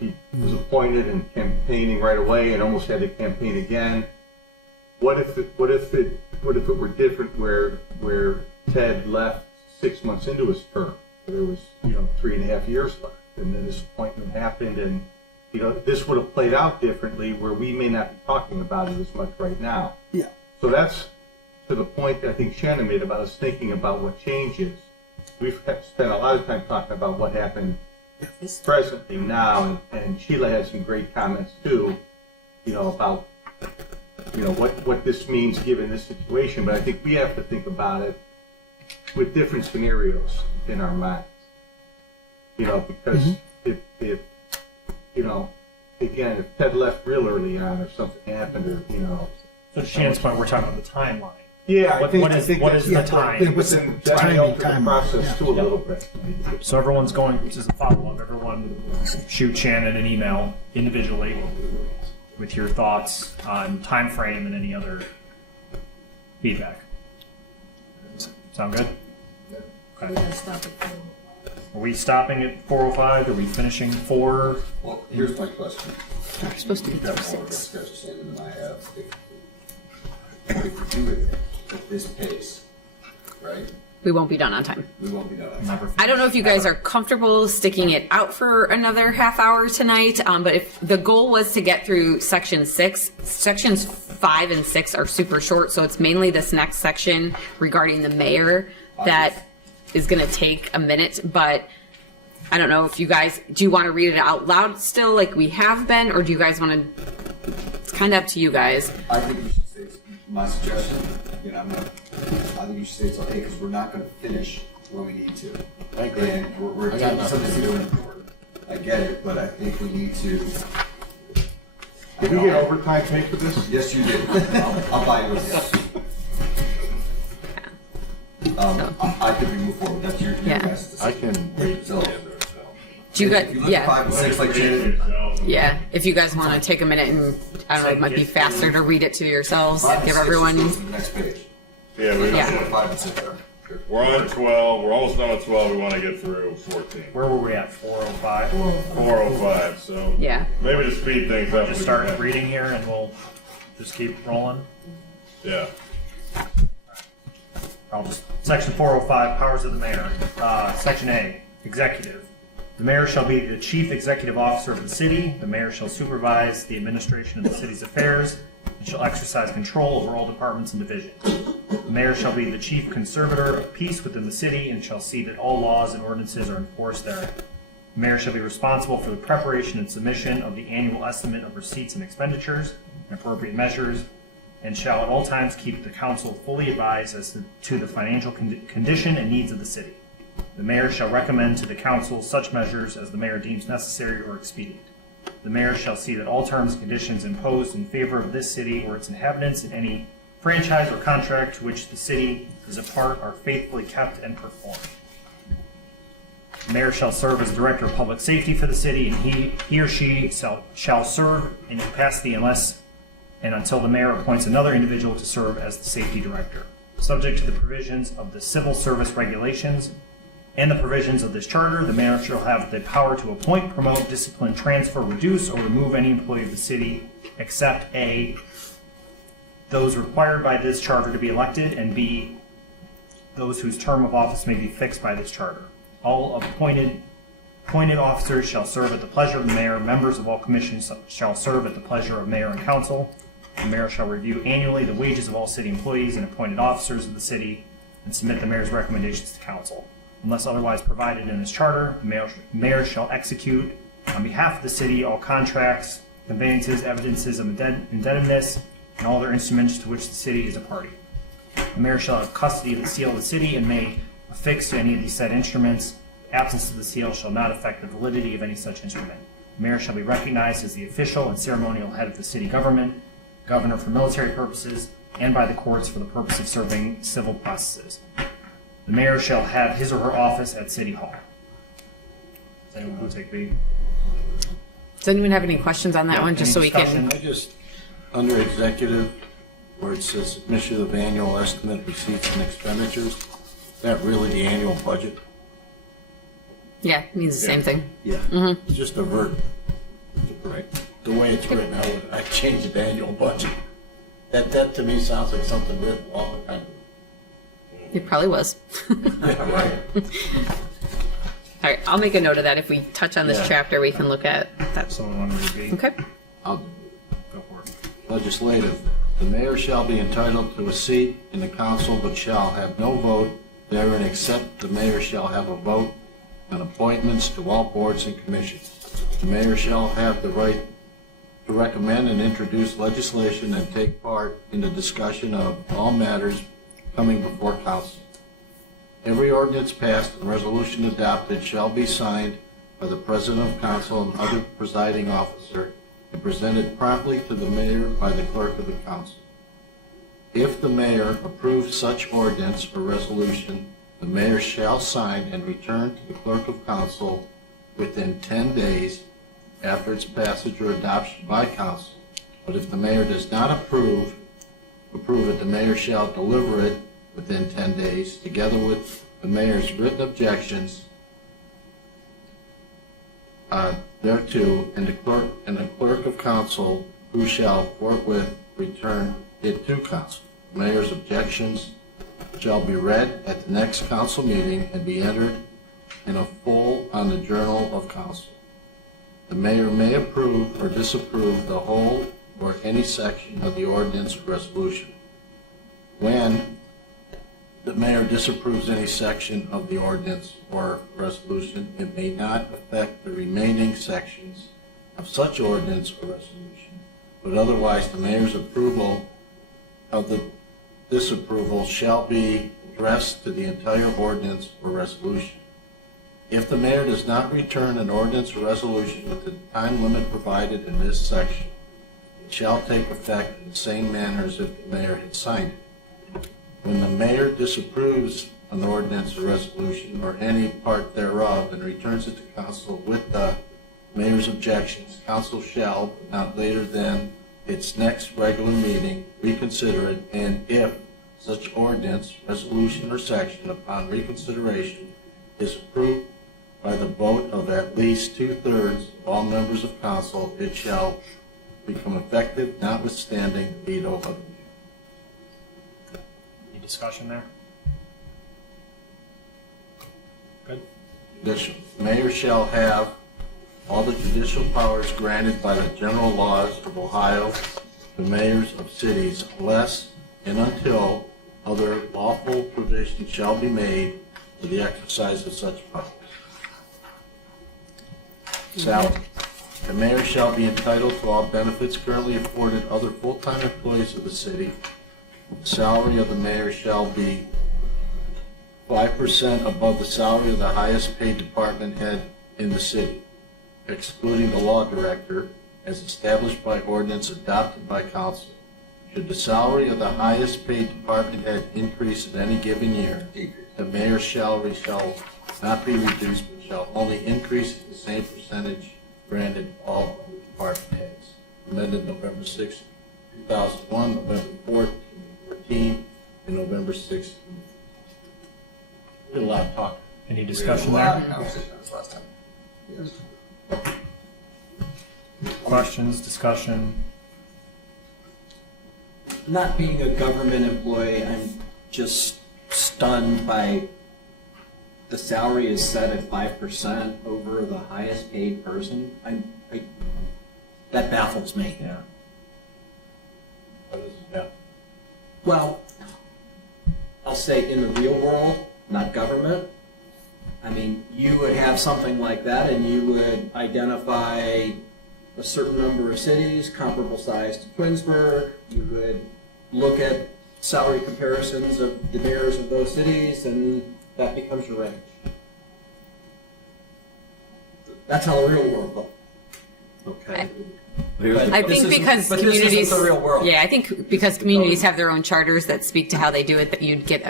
he was appointed and campaigning right away and almost had to campaign again. What if it were different where Ted left 6 months into his term? There was, 3.5 years left, and then this appointment happened, and, this would have played out differently where we may not be talking about it as much right now. yeah. So that's to the point that I think Shannon made about us thinking about what changes. We've spent a lot of time talking about what happened presently now, and Sheila had some great comments too, about, what this means given this situation. But I think we have to think about it with different scenarios in our minds. Because if again, if Ted left real early on or something happened, or, So to Shannon's point, we're talking about the timeline. Yeah, What is the time? But then that may alter the process too a little bit. So everyone's going, this is a follow-up, everyone shoot Shannon an email individually with your thoughts on time frame and any other feedback. Sound good? We're gonna stop at 4. Are we stopping at 4:05? Are we finishing 4? Well, here's my question. we're supposed to be You've got through more 6. discussion than I have. If we do it at this pace, right, We won't be done on time. we won't be done. I don't know if you guys are comfortable sticking it out for another half hour tonight, but if the goal was to get through section 6, sections 5 and 6 are super short, so it's mainly this next section regarding the mayor that is going to take a minute, but I don't know if you guys, do you want to read it out loud still like we have been, or do you guys want to, it's kind of up to you guys. I think you should say, it's my suggestion, I think you should say it's okay, because we're not gonna finish when we need to. I agree. And we're I got taking nothing something to do. really important. I get it, but I think we need to. Did we get overtime pay for this? Yes, you did. I'll buy you this. I could move forward, that's your Yeah. guys' decision. I can, So, Do you guys, if you look at yeah, 5 and 6 like Janet, yeah, if you guys want to take a minute and, I don't know, it might be faster to read it to yourselves, 5 and give 6 everyone, just goes to the next page. Yeah, we Yeah. That's what 5 and 6 are. director. We're on 12, we're almost done with 12, we want to get through 14. Where were we at? 405? 405, so Yeah. maybe to speed things up. Just we start can- reading here and we'll just keep rolling. Yeah. Section 405, powers of the mayor. Section A, executive. The mayor shall be the chief executive officer of the city. The mayor shall supervise the administration of the city's affairs and shall exercise control over all departments and divisions. The mayor shall be the chief conservator of peace within the city and shall see that all laws and ordinances are enforced therein. The mayor shall be responsible for the preparation and submission of the annual estimate of receipts and expenditures and appropriate measures, and shall at all times keep the council fully advised as to the financial condition and needs of the city. The mayor shall recommend to the council such measures as the mayor deems necessary or expedient. The mayor shall see that all terms and conditions imposed in favor of this city or its inhabitants in any franchise or contract to which the city is a part are faithfully kept and performed. The mayor shall serve as director of public safety for the city, and he or she shall serve in capacity unless and until the mayor appoints another individual to serve as the safety director. Subject to the provisions of the civil service regulations and the provisions of this charter, the mayor shall have the power to appoint, promote, discipline, transfer, reduce, or remove any employee of the city, except A, those required by this charter to be elected, and B, those whose term of office may be fixed by this charter. All appointed officers shall serve at the pleasure of the mayor. Members of all commissions shall serve at the pleasure of mayor and council. The mayor shall review annually the wages of all city employees and appointed officers of the city and submit the mayor's recommendations to council. Unless otherwise provided in this charter, the mayor shall execute on behalf of the city all contracts, conveyances, evidences of indebtedness, and all other instruments to which the city is a party. The mayor shall have custody of the seal of the city and may affix to any of these said instruments. The absence of the seal shall not affect the validity of any such instrument. The mayor shall be recognized as the official and ceremonial head of the city government, governor for military purposes, and by the courts for the purpose of serving civil processes. The mayor shall have his or her office at City Hall. Does anyone want to take B? Does anyone have any questions on that one, just so we can? I just, under executive, where it says submission of annual estimate, receipts and expenditures, is that really the annual budget? Yeah, it means the same thing. Yeah. It's just a verb. Right. The way it's written, I changed the annual budget. That to me sounds like something written all the time. It probably was. Yeah, right. All right, I'll make a note of that. If we touch on this Yeah. chapter, we can look at that. Someone want to read B? Okay. I'll do Go for it. Legislative. The mayor shall be entitled to a seat in the council, but shall have no vote therein, except the mayor shall have a vote on appointments to all boards and commissions. The mayor shall have the right to recommend and introduce legislation and take part in the discussion of all matters coming before council. Every ordinance passed and resolution adopted shall be signed by the president of council and other presiding officer and presented promptly to the mayor by the clerk of the council. If the mayor approves such ordinance or resolution, the mayor shall sign and return to the clerk of council within 10 days after its passage or adoption by council. But if the mayor does not approve it, the mayor shall deliver it within 10 days, together with the mayor's written objections thereto, and the clerk of council, who shall forthwith return it to council. The mayor's objections shall be read at the next council meeting and be entered in a full on the journal of council. The mayor may approve or disapprove the whole or any section of the ordinance or resolution. When the mayor disapproves any section of the ordinance or resolution, it may not affect the remaining sections of such ordinance or resolution, but otherwise the mayor's approval of the disapproval shall be addressed to the entire ordinance or resolution. If the mayor does not return an ordinance or resolution within the time limit provided in this section, it shall take effect in the same manner as if the mayor had signed it. When the mayor disapproves an ordinance or resolution or any part thereof and returns it to council with the mayor's objections, council shall, but not later than its next regular meeting, reconsider it, and if such ordinance, resolution, or section upon reconsideration is approved by the vote of at least 2/3 of all members of council, it shall become effective notwithstanding the veto of the mayor. Any discussion there? Good. Addition, the mayor shall have all the judicial powers granted by the general laws of Ohio to mayors of cities unless and until other lawful provision shall be made for the exercise of such powers. Salary. The mayor shall be entitled to all benefits currently afforded other full-time employees of the city. The salary of the mayor shall be 5% above the salary of the highest paid department head in the city, excluding the law director, as established by ordinance adopted by council. Should the salary of the highest paid department head increase in any given year, the mayor's salary shall not be reduced, but shall only increase at the same percentage granted all other department heads. Amended November 6, 2001, November 4, 2014, and November 6. Did a lot of talk. Any discussion there? Last time. Yes. Questions, discussion? Not being a government employee, I'm just stunned by the salary is set at 5% over the highest paid person. That baffles me. Yeah. Well, I'll say in the real world, not government. I mean, you would have something like that and you would identify a certain number of cities, comparable size to Twinsburg. You would look at salary comparisons of the mayors of those cities and that becomes your range. That's how the real world looks. Okay. I think because communities, the real world. yeah, I think because communities have their own charters that speak to how they do it, that you'd get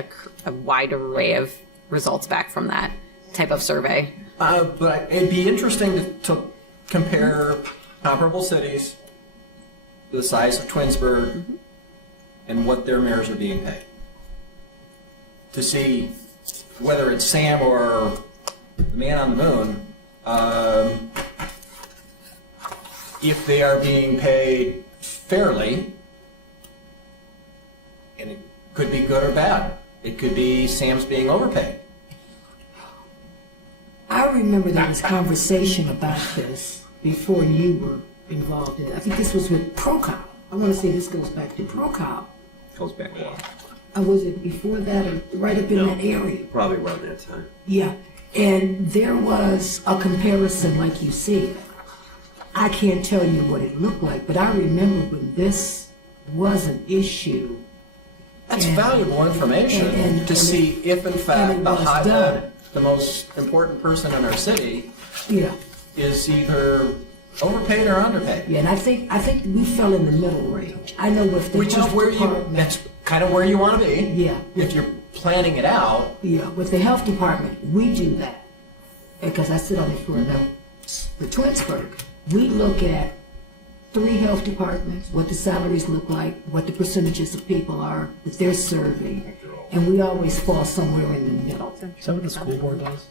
a wide array of results back from that type of survey. But it'd be interesting to compare comparable cities, the size of Twinsburg, and what their mayors are being paid. To see whether it's Sam or the man on the moon, if they are being paid fairly, and it could be good or bad. It could be Sam's being overpaid. I remember there was conversation about this before you were involved in it. I think this was with Procol. I want to say this goes back to Procol. Goes back a while. Was it before that or right up in that area? Probably around that time. Yeah. And there was a comparison, like you said. I can't tell you what it looked like, but I remember when this was an issue. That's valuable information to see if, in fact, the most important person in our city is either overpaid or underpaid. Yeah, and I think we fell in the middle range. I know with the which is where that's kind of where you want to be. Yeah. If you're planning it out. Yeah, with the health department, we do that because I sit on it for the Twinsburg. We look at 3 health departments, what the salaries look like, what the percentages of people are that they're serving, and we always fall somewhere in the middle. Is that what the school board does?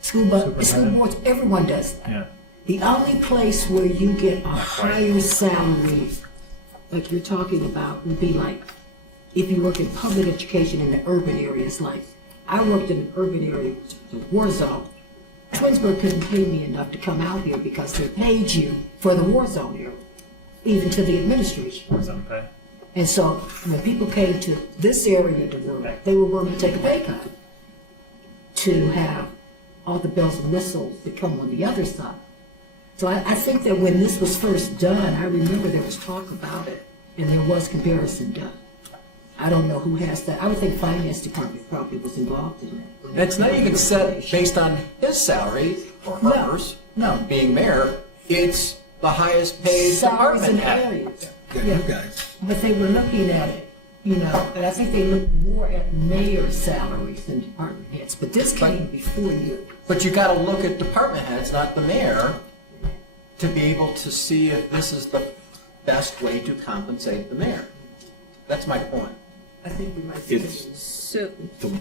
School boards, everyone does that. Yeah. The only place where you get a higher salary, like you're talking about, would be like if you work in public education in the urban areas. Like I worked in an urban area, the war zone. Twinsburg couldn't pay me enough to come out here because they paid you for the war zone area, even to the administration. War zone pay. And so when people came to this area to work, they were willing to take a pay cut to have all the bells and whistles that come on the other side. So I think that when this was first done, I remember there was talk about it, and there was comparison done. I don't know who has that. I would think finance department probably was involved in that. It's not even set based on his salary or hers being mayor. It's the highest paid salaries department in head. areas. You guys. But they were looking at it, and I think they looked more at mayor's salaries than department heads. But this came before you. But you got to look at department heads, not the mayor, to be able to see if this is the best way to compensate the mayor. That's my point. I think we might. It's, So,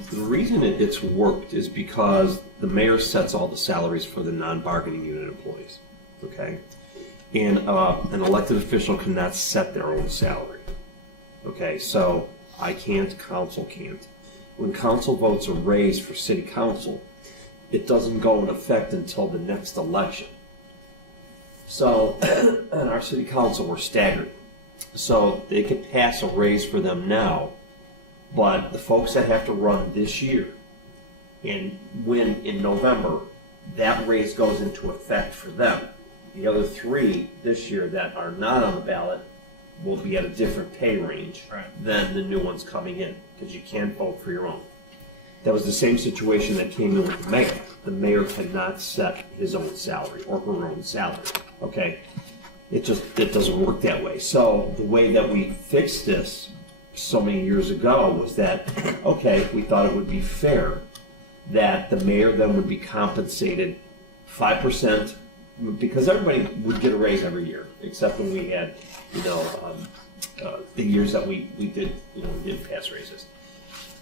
the reason it's worked is because the mayor sets all the salaries for the non-bargaining unit employees, okay? And an elected official cannot set their own salary, okay? So I can't, council can't. When council votes a raise for city council, it doesn't go in effect until the next election. So, and our city council were staggered. So they could pass a raise for them now, but the folks that have to run this year and win in November, that raise goes into effect for them. The other three this year that are not on the ballot will be at a different pay range than the new ones coming in, because you can't vote for your own. That was the same situation that came in with the mayor. The mayor cannot set his own salary or her own salary, okay? It doesn't work that way. So the way that we fixed this so many years ago was that, okay, we thought it would be fair that the mayor then would be compensated 5%, because everybody would get a raise every year, except when we had, the years that we did pass raises.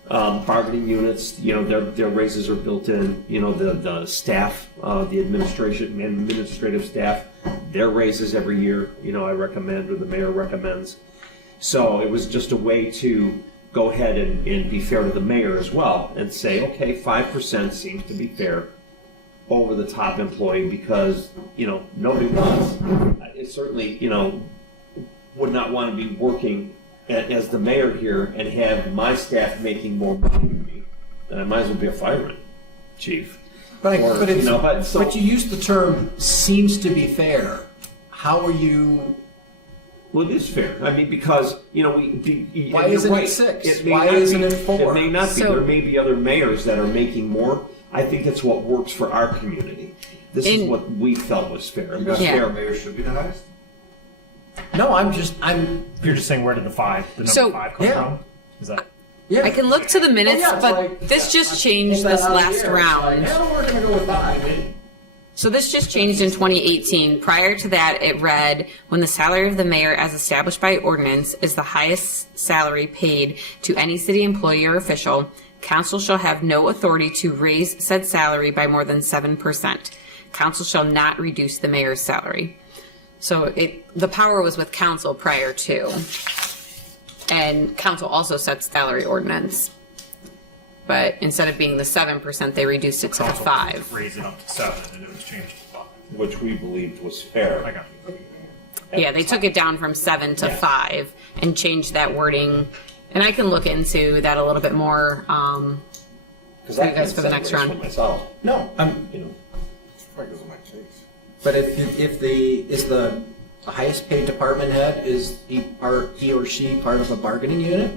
Bargaining units, their raises are built in. The staff, the administrative staff, their raises every year. I recommend, or the mayor recommends. So it was just a way to go ahead and be fair to the mayor as well, and say, okay, 5% seems to be fair over the top employee, because nobody wants. It certainly would not want to be working as the mayor here and have my staff making more money than me, then I might as well be a fireman chief. But But you used the term "seems to be fair." How are you? Well, it is fair. I mean, because Why isn't it 6? Why isn't it 4? It may not be. There may be other mayors that are making more. I think it's what works for our community. This is what we felt was fair. You guys think our mayor should be the highest? No, You're just saying, where did the number 5 come from? Is that? I can look to the minutes, but this just changed this last round. Yeah, we're going to go with 5. So this just changed in 2018. Prior to that, it read, when the salary of the mayor as established by ordinance is the highest salary paid to any city employee or official, council shall have no authority to raise said salary by more than 7%. Council shall not reduce the mayor's salary. So the power was with council prior to. And council also sets salary ordinance. But instead of being the 7%, they reduced it to the 5. Raise it up to 7, and it was changed to 5. Which we believed was fair. I got you. Yeah, they took it down from 7 to 5 and changed that wording. And I can look into that a little bit more Because for you guys for the next round. Myself. No, but if the highest paid department head is he or she part of a bargaining unit?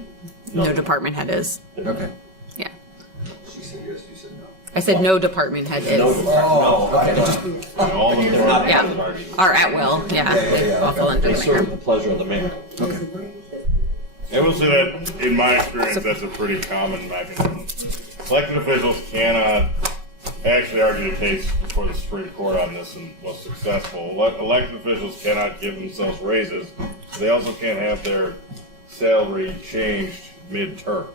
No department head is. Okay. Yeah. She said yes, you said no. I said no department head is. Yeah. Or at will. Yeah. They all fall under They the serve mayor. the pleasure of the mayor. I will say that, in my experience, that's a pretty common mechanism. Elected officials cannot actually argue the case before the Supreme Court on this and was successful. Elected officials cannot give themselves raises. They also can't have their salary changed mid-term.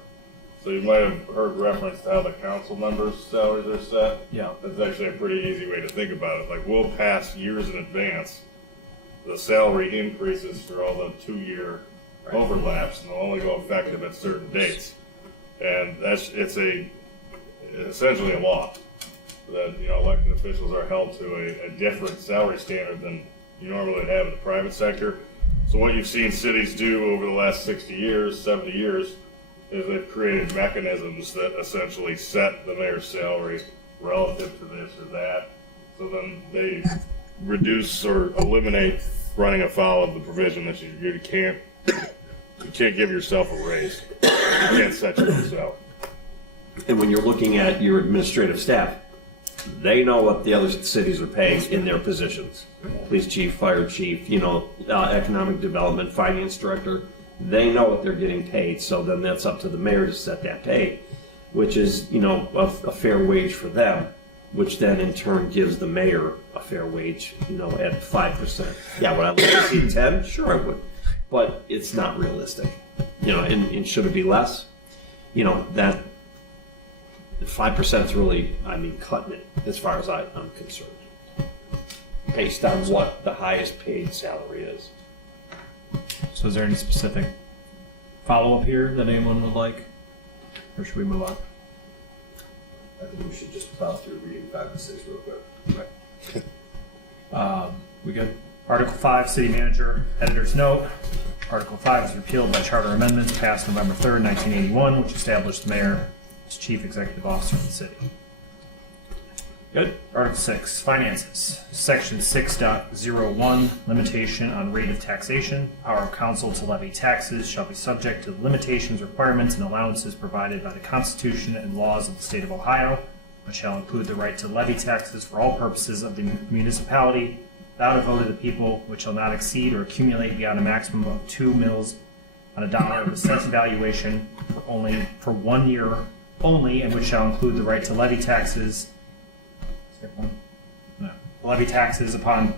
So you might have heard reference to how the council members' salaries are set. Yeah. That's actually a pretty easy way to think about it. Like, we'll pass years in advance the salary increases for all the 2-year overlaps, and they'll only go effective at certain dates. And it's essentially a law that elected officials are held to a different salary standard than you normally would have in the private sector. So what you've seen cities do over the last 60 years, 70 years, is they've created mechanisms that essentially set the mayor's salary relative to this or that. So then they reduce or eliminate running afoul of the provision that you can't give yourself a raise. You can't set yourself. And when you're looking at your administrative staff, they know what the other cities are paying in their positions. Police chief, fire chief, economic development, finance director. They know what they're getting paid. So then that's up to the mayor to set that pay, which is, a fair wage for them, which then in turn gives the mayor a fair wage, at 5%. Yeah, would I like to see 10? Sure I would. But it's not realistic. you know, and should it be less? You know, that 5% is really, I mean, cutting it as far as I'm concerned, based on what the highest paid salary is. So is there any specific follow-up here that anyone would like? Or should we move on? I think we should just plow through reading 5 and 6 real quick. We good? Article 5, City Manager, Editor's Note. Article 5 is repealed by charter amendments passed November 3rd, 1981, which established the mayor as chief executive officer of the city. Good. Article 6, Finances. Section 6.01, Limitation on Rate of Taxation. Power of council to levy taxes shall be subject to the limitations, requirements, and allowances provided by the Constitution and laws of the state of Ohio, which shall include the right to levy taxes for all purposes of the municipality without a vote of the people, which shall not exceed or accumulate beyond a maximum of 2 mills on a dollar of assessed valuation for 1 year only, and which shall include the right to levy taxes upon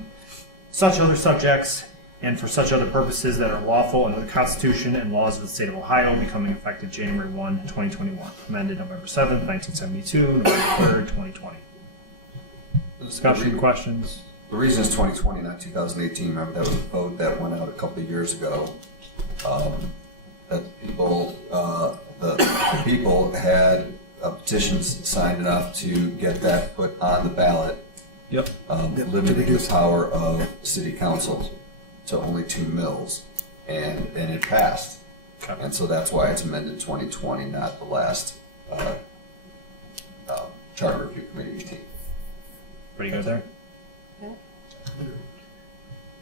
such other subjects and for such other purposes that are lawful under the Constitution and laws of the state of Ohio, becoming effective January 1, 2021. Amended November 7th, 1972, November 3rd, 2020. Discussion, questions? The reason is 2020, not 2018. Remember, that was a vote that went out a couple of years ago. That people, the people had petitions signed enough to get that put on the ballot. Yep. Limiting the power of city council to only 2 mills, and it passed. Okay. And so that's why it's amended 2020, not the last charter review committee meeting. Pretty good there?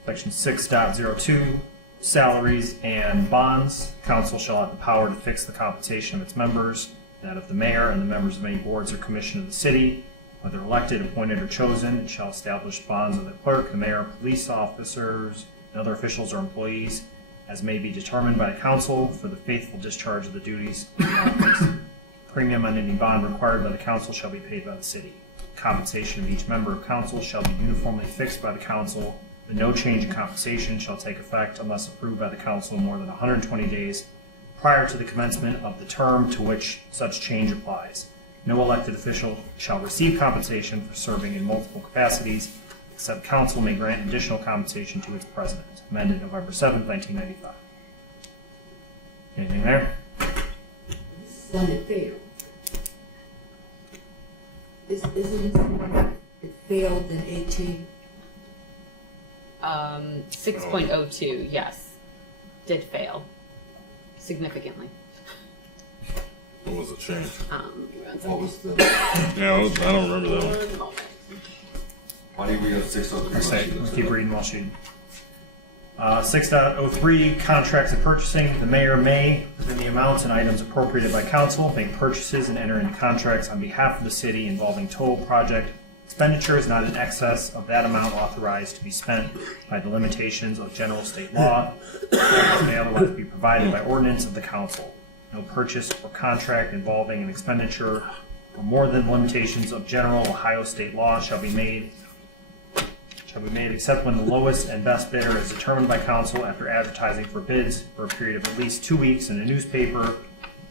Section 6.02, Salaries and Bonds. Council shall have the power to fix the compensation of its members, that of the mayor, and the members of any boards or commission of the city, whether elected, appointed, or chosen. It shall establish bonds of the clerk, the mayor, police officers, and other officials or employees, as may be determined by the council for the faithful discharge of the duties of the office. Premium on any bond required by the council shall be paid by the city. Compensation of each member of council shall be uniformly fixed by the council, and no change in compensation shall take effect unless approved by the council more than 120 days prior to the commencement of the term to which such change applies. No elected official shall receive compensation for serving in multiple capacities, except council may grant additional compensation to its president. Amended November 7th, 1995. Anything there? One that failed. Isn't this the one that it failed in 18? 6.02, yes, did fail significantly. What was the change? What was the? Yeah, I don't remember that one. One moment. Why do you read up 603? Let's keep reading while she. 6.03, Contracts and Purchasing. The mayor may, within the amounts and items appropriated by council, make purchases and enter into contracts on behalf of the city involving total project expenditures not in excess of that amount authorized to be spent by the limitations of general state law, which may otherwise be provided by ordinance of the council. No purchase or contract involving an expenditure for more than the limitations of general Ohio state law shall be made except when the lowest and best bidder is determined by council after advertising for bids for a period of at least 2 weeks in a newspaper,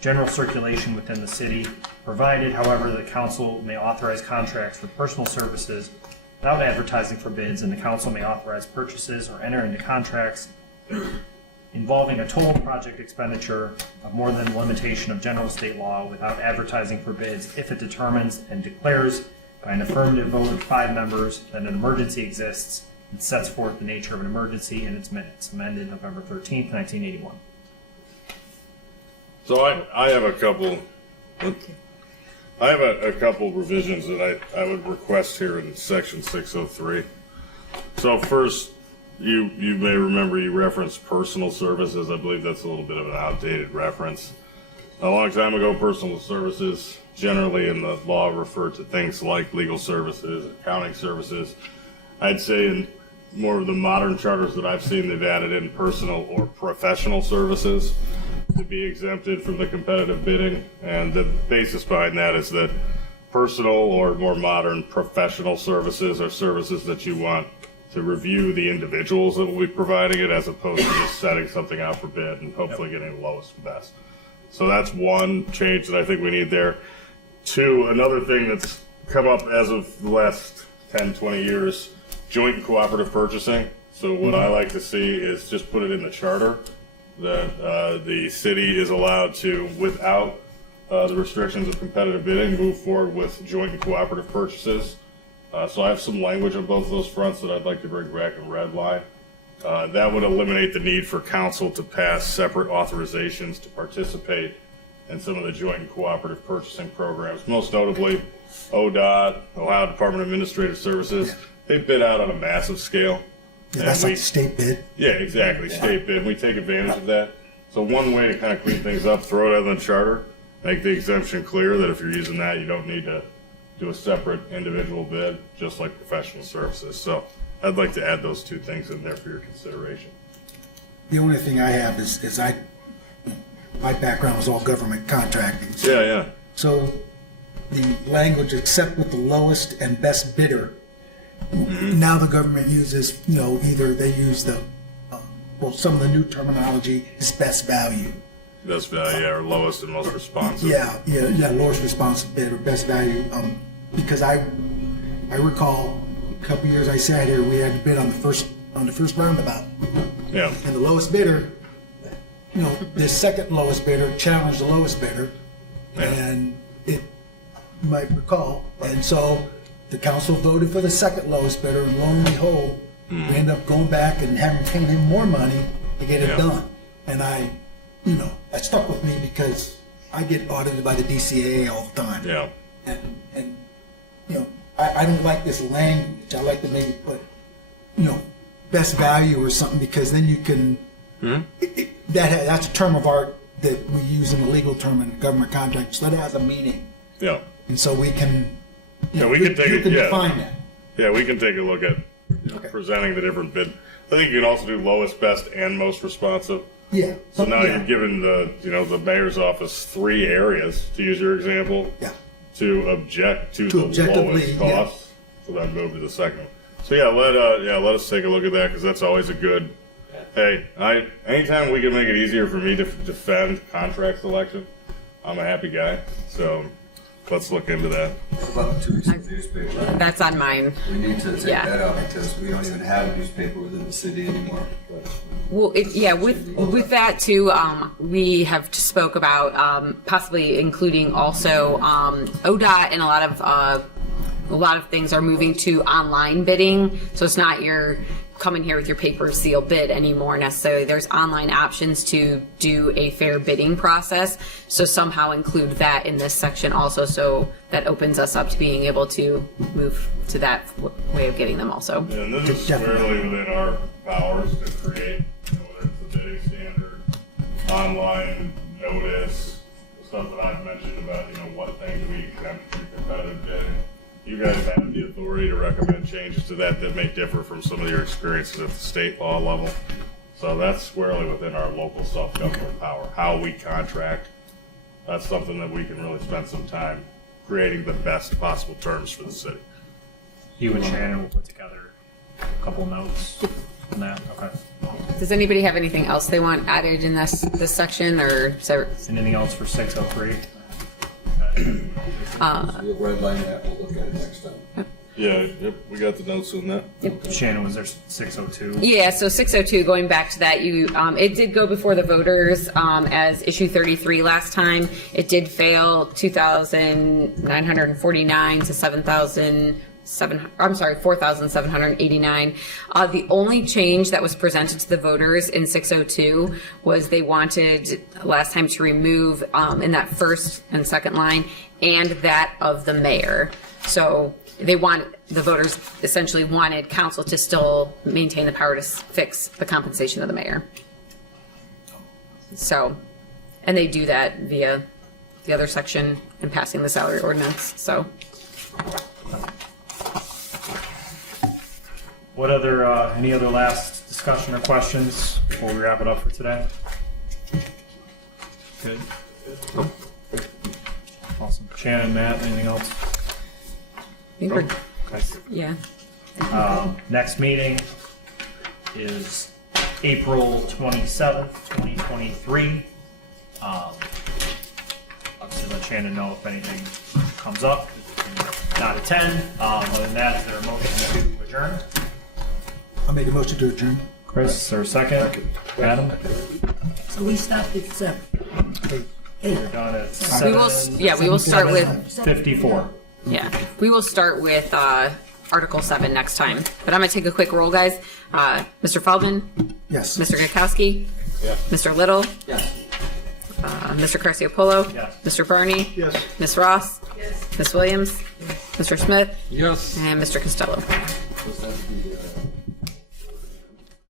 general circulation within the city, provided, however, the council may authorize contracts for personal services without advertising for bids, and the council may authorize purchases or enter into contracts involving a total project expenditure of more than the limitation of general state law without advertising for bids if it determines and declares by an affirmative vote of 5 members that an emergency exists and sets forth the nature of an emergency in its minutes. Amended November 13th, 1981. So I have a couple. I have a couple revisions that I would request here in section 603. So first, you may remember you referenced personal services. I believe that's a little bit of an outdated reference. A long time ago, personal services generally in the law referred to things like legal services, accounting services. I'd say in more of the modern charters that I've seen, they've added in personal or professional services to be exempted from the competitive bidding. And the basis behind that is that personal or more modern professional services are services that you want to review the individuals that will be providing it as opposed to just setting something out for bid and hopefully getting the lowest and best. So that's one change that I think we need there. Two, another thing that's come up as of the last 10, 20 years, joint and cooperative purchasing. So what I like to see is just put it in the charter that the city is allowed to, without the restrictions of competitive bidding, move forward with joint and cooperative purchases. So I have some language on both of those fronts that I'd like to bring back in red line. That would eliminate the need for council to pass separate authorizations to participate in some of the joint and cooperative purchasing programs. Most notably, ODOT, Ohio Department of Administrative Services, they bid out on a massive scale. Yeah, that's like the state bid. Yeah, exactly, state bid. We take advantage of that. So one way to kind of clean things up, throw it out in the charter, make the exemption clear that if you're using that, you don't need to do a separate individual bid, just like professional services. So I'd like to add those two things in there for your consideration. The only thing I have is my background was all government contracting. Yeah. So the language, except with the lowest and best bidder, now the government uses, either they use the, some of the new terminology is best value. Best value, or lowest and most responsive. Yeah, lowest responsive bid or best value. Because I recall a couple years I sat here, we had to bid on the first roundabout. Yeah. And the lowest bidder, the second lowest bidder challenged the lowest bidder, and you might recall. And so the council voted for the second lowest bidder, and lo and behold, we ended up going back and having paying him more money to get it done. And that stuck with me because I get audited by the DCA all the time. Yeah. And I don't like this language. I like to maybe put, best value or something, because then you can, that's a term of art that we use in the legal term in government contracts, so that has a meaning. Yeah. And so we can, we can take it, define that. Yeah, we can take a look at presenting the different bid. I think you can also do lowest, best, and most responsive. Yeah. So now you're giving the mayor's office 3 areas, to use your example, to object to the lowest cost. So then move to the second one. So let us take a look at that, because that's always a good. Hey, anytime we can make it easier for me to defend contract selection, I'm a happy guy. So let's look into that. What about the 2 weeks of newspaper? That's on mine. We need to take that out because we don't even have a newspaper within the city anymore. Well, with that too, we have spoke about possibly including also ODOT, and a lot of things are moving to online bidding. So it's not your coming here with your paper seal bid anymore necessarily. There's online options to do a fair bidding process. So somehow include that in this section also, so that opens us up to being able to move to that way of getting them also. Yeah, and this is squarely within our powers to create, whether it's the bidding standard, online notice, the stuff that I've mentioned about, what things we exempt from competitive bidding. You guys have the authority to recommend changes to that may differ from some of your experiences at the state law level. So that's squarely within our local self-government power. How we contract, that's something that we can really spend some time creating the best possible terms for the city. You and Shannon will put together a couple notes on that. Okay. Does anybody have anything else they want added in this section, or is there anything else for 603? We'll red line that. We'll look at it next time. Yeah, we got the notes on that. Shannon, was there 602? Yeah, so 602, going back to that, it did go before the voters as issue 33 last time. It did fail 2,949 to 4,789. The only change that was presented to the voters in 602 was they wanted last time to remove in that first and second line and that of the mayor. So the voters essentially wanted council to still maintain the power to fix the compensation of the mayor. So, and they do that via the other section in passing the salary ordinance. So. What any other last discussion or questions before we wrap it up for today? Good. Awesome. Shannon, Matt, anything else? I think we're, yeah. Next meeting is April 27th, 2023. Obviously, let Shannon know if anything comes up. Not attend. Other than that, is there a motion to adjourn? I'll make a motion to adjourn. Chris, or second? Adam? So we stopped at 7. We're done at We will, we will start with, 7:54. yeah, we will start with Article 7 next time. But I'm going to take a quick roll, guys. Mr. Feldman? Yes. Mr. Gakowski? Mr. Little? Yes. Mr. Carciopolo? Yes. Mr. Barney? Yes. Ms. Ross? Ms. Williams? Mr. Smith? Yes. And Mr. Costello. Does that have to be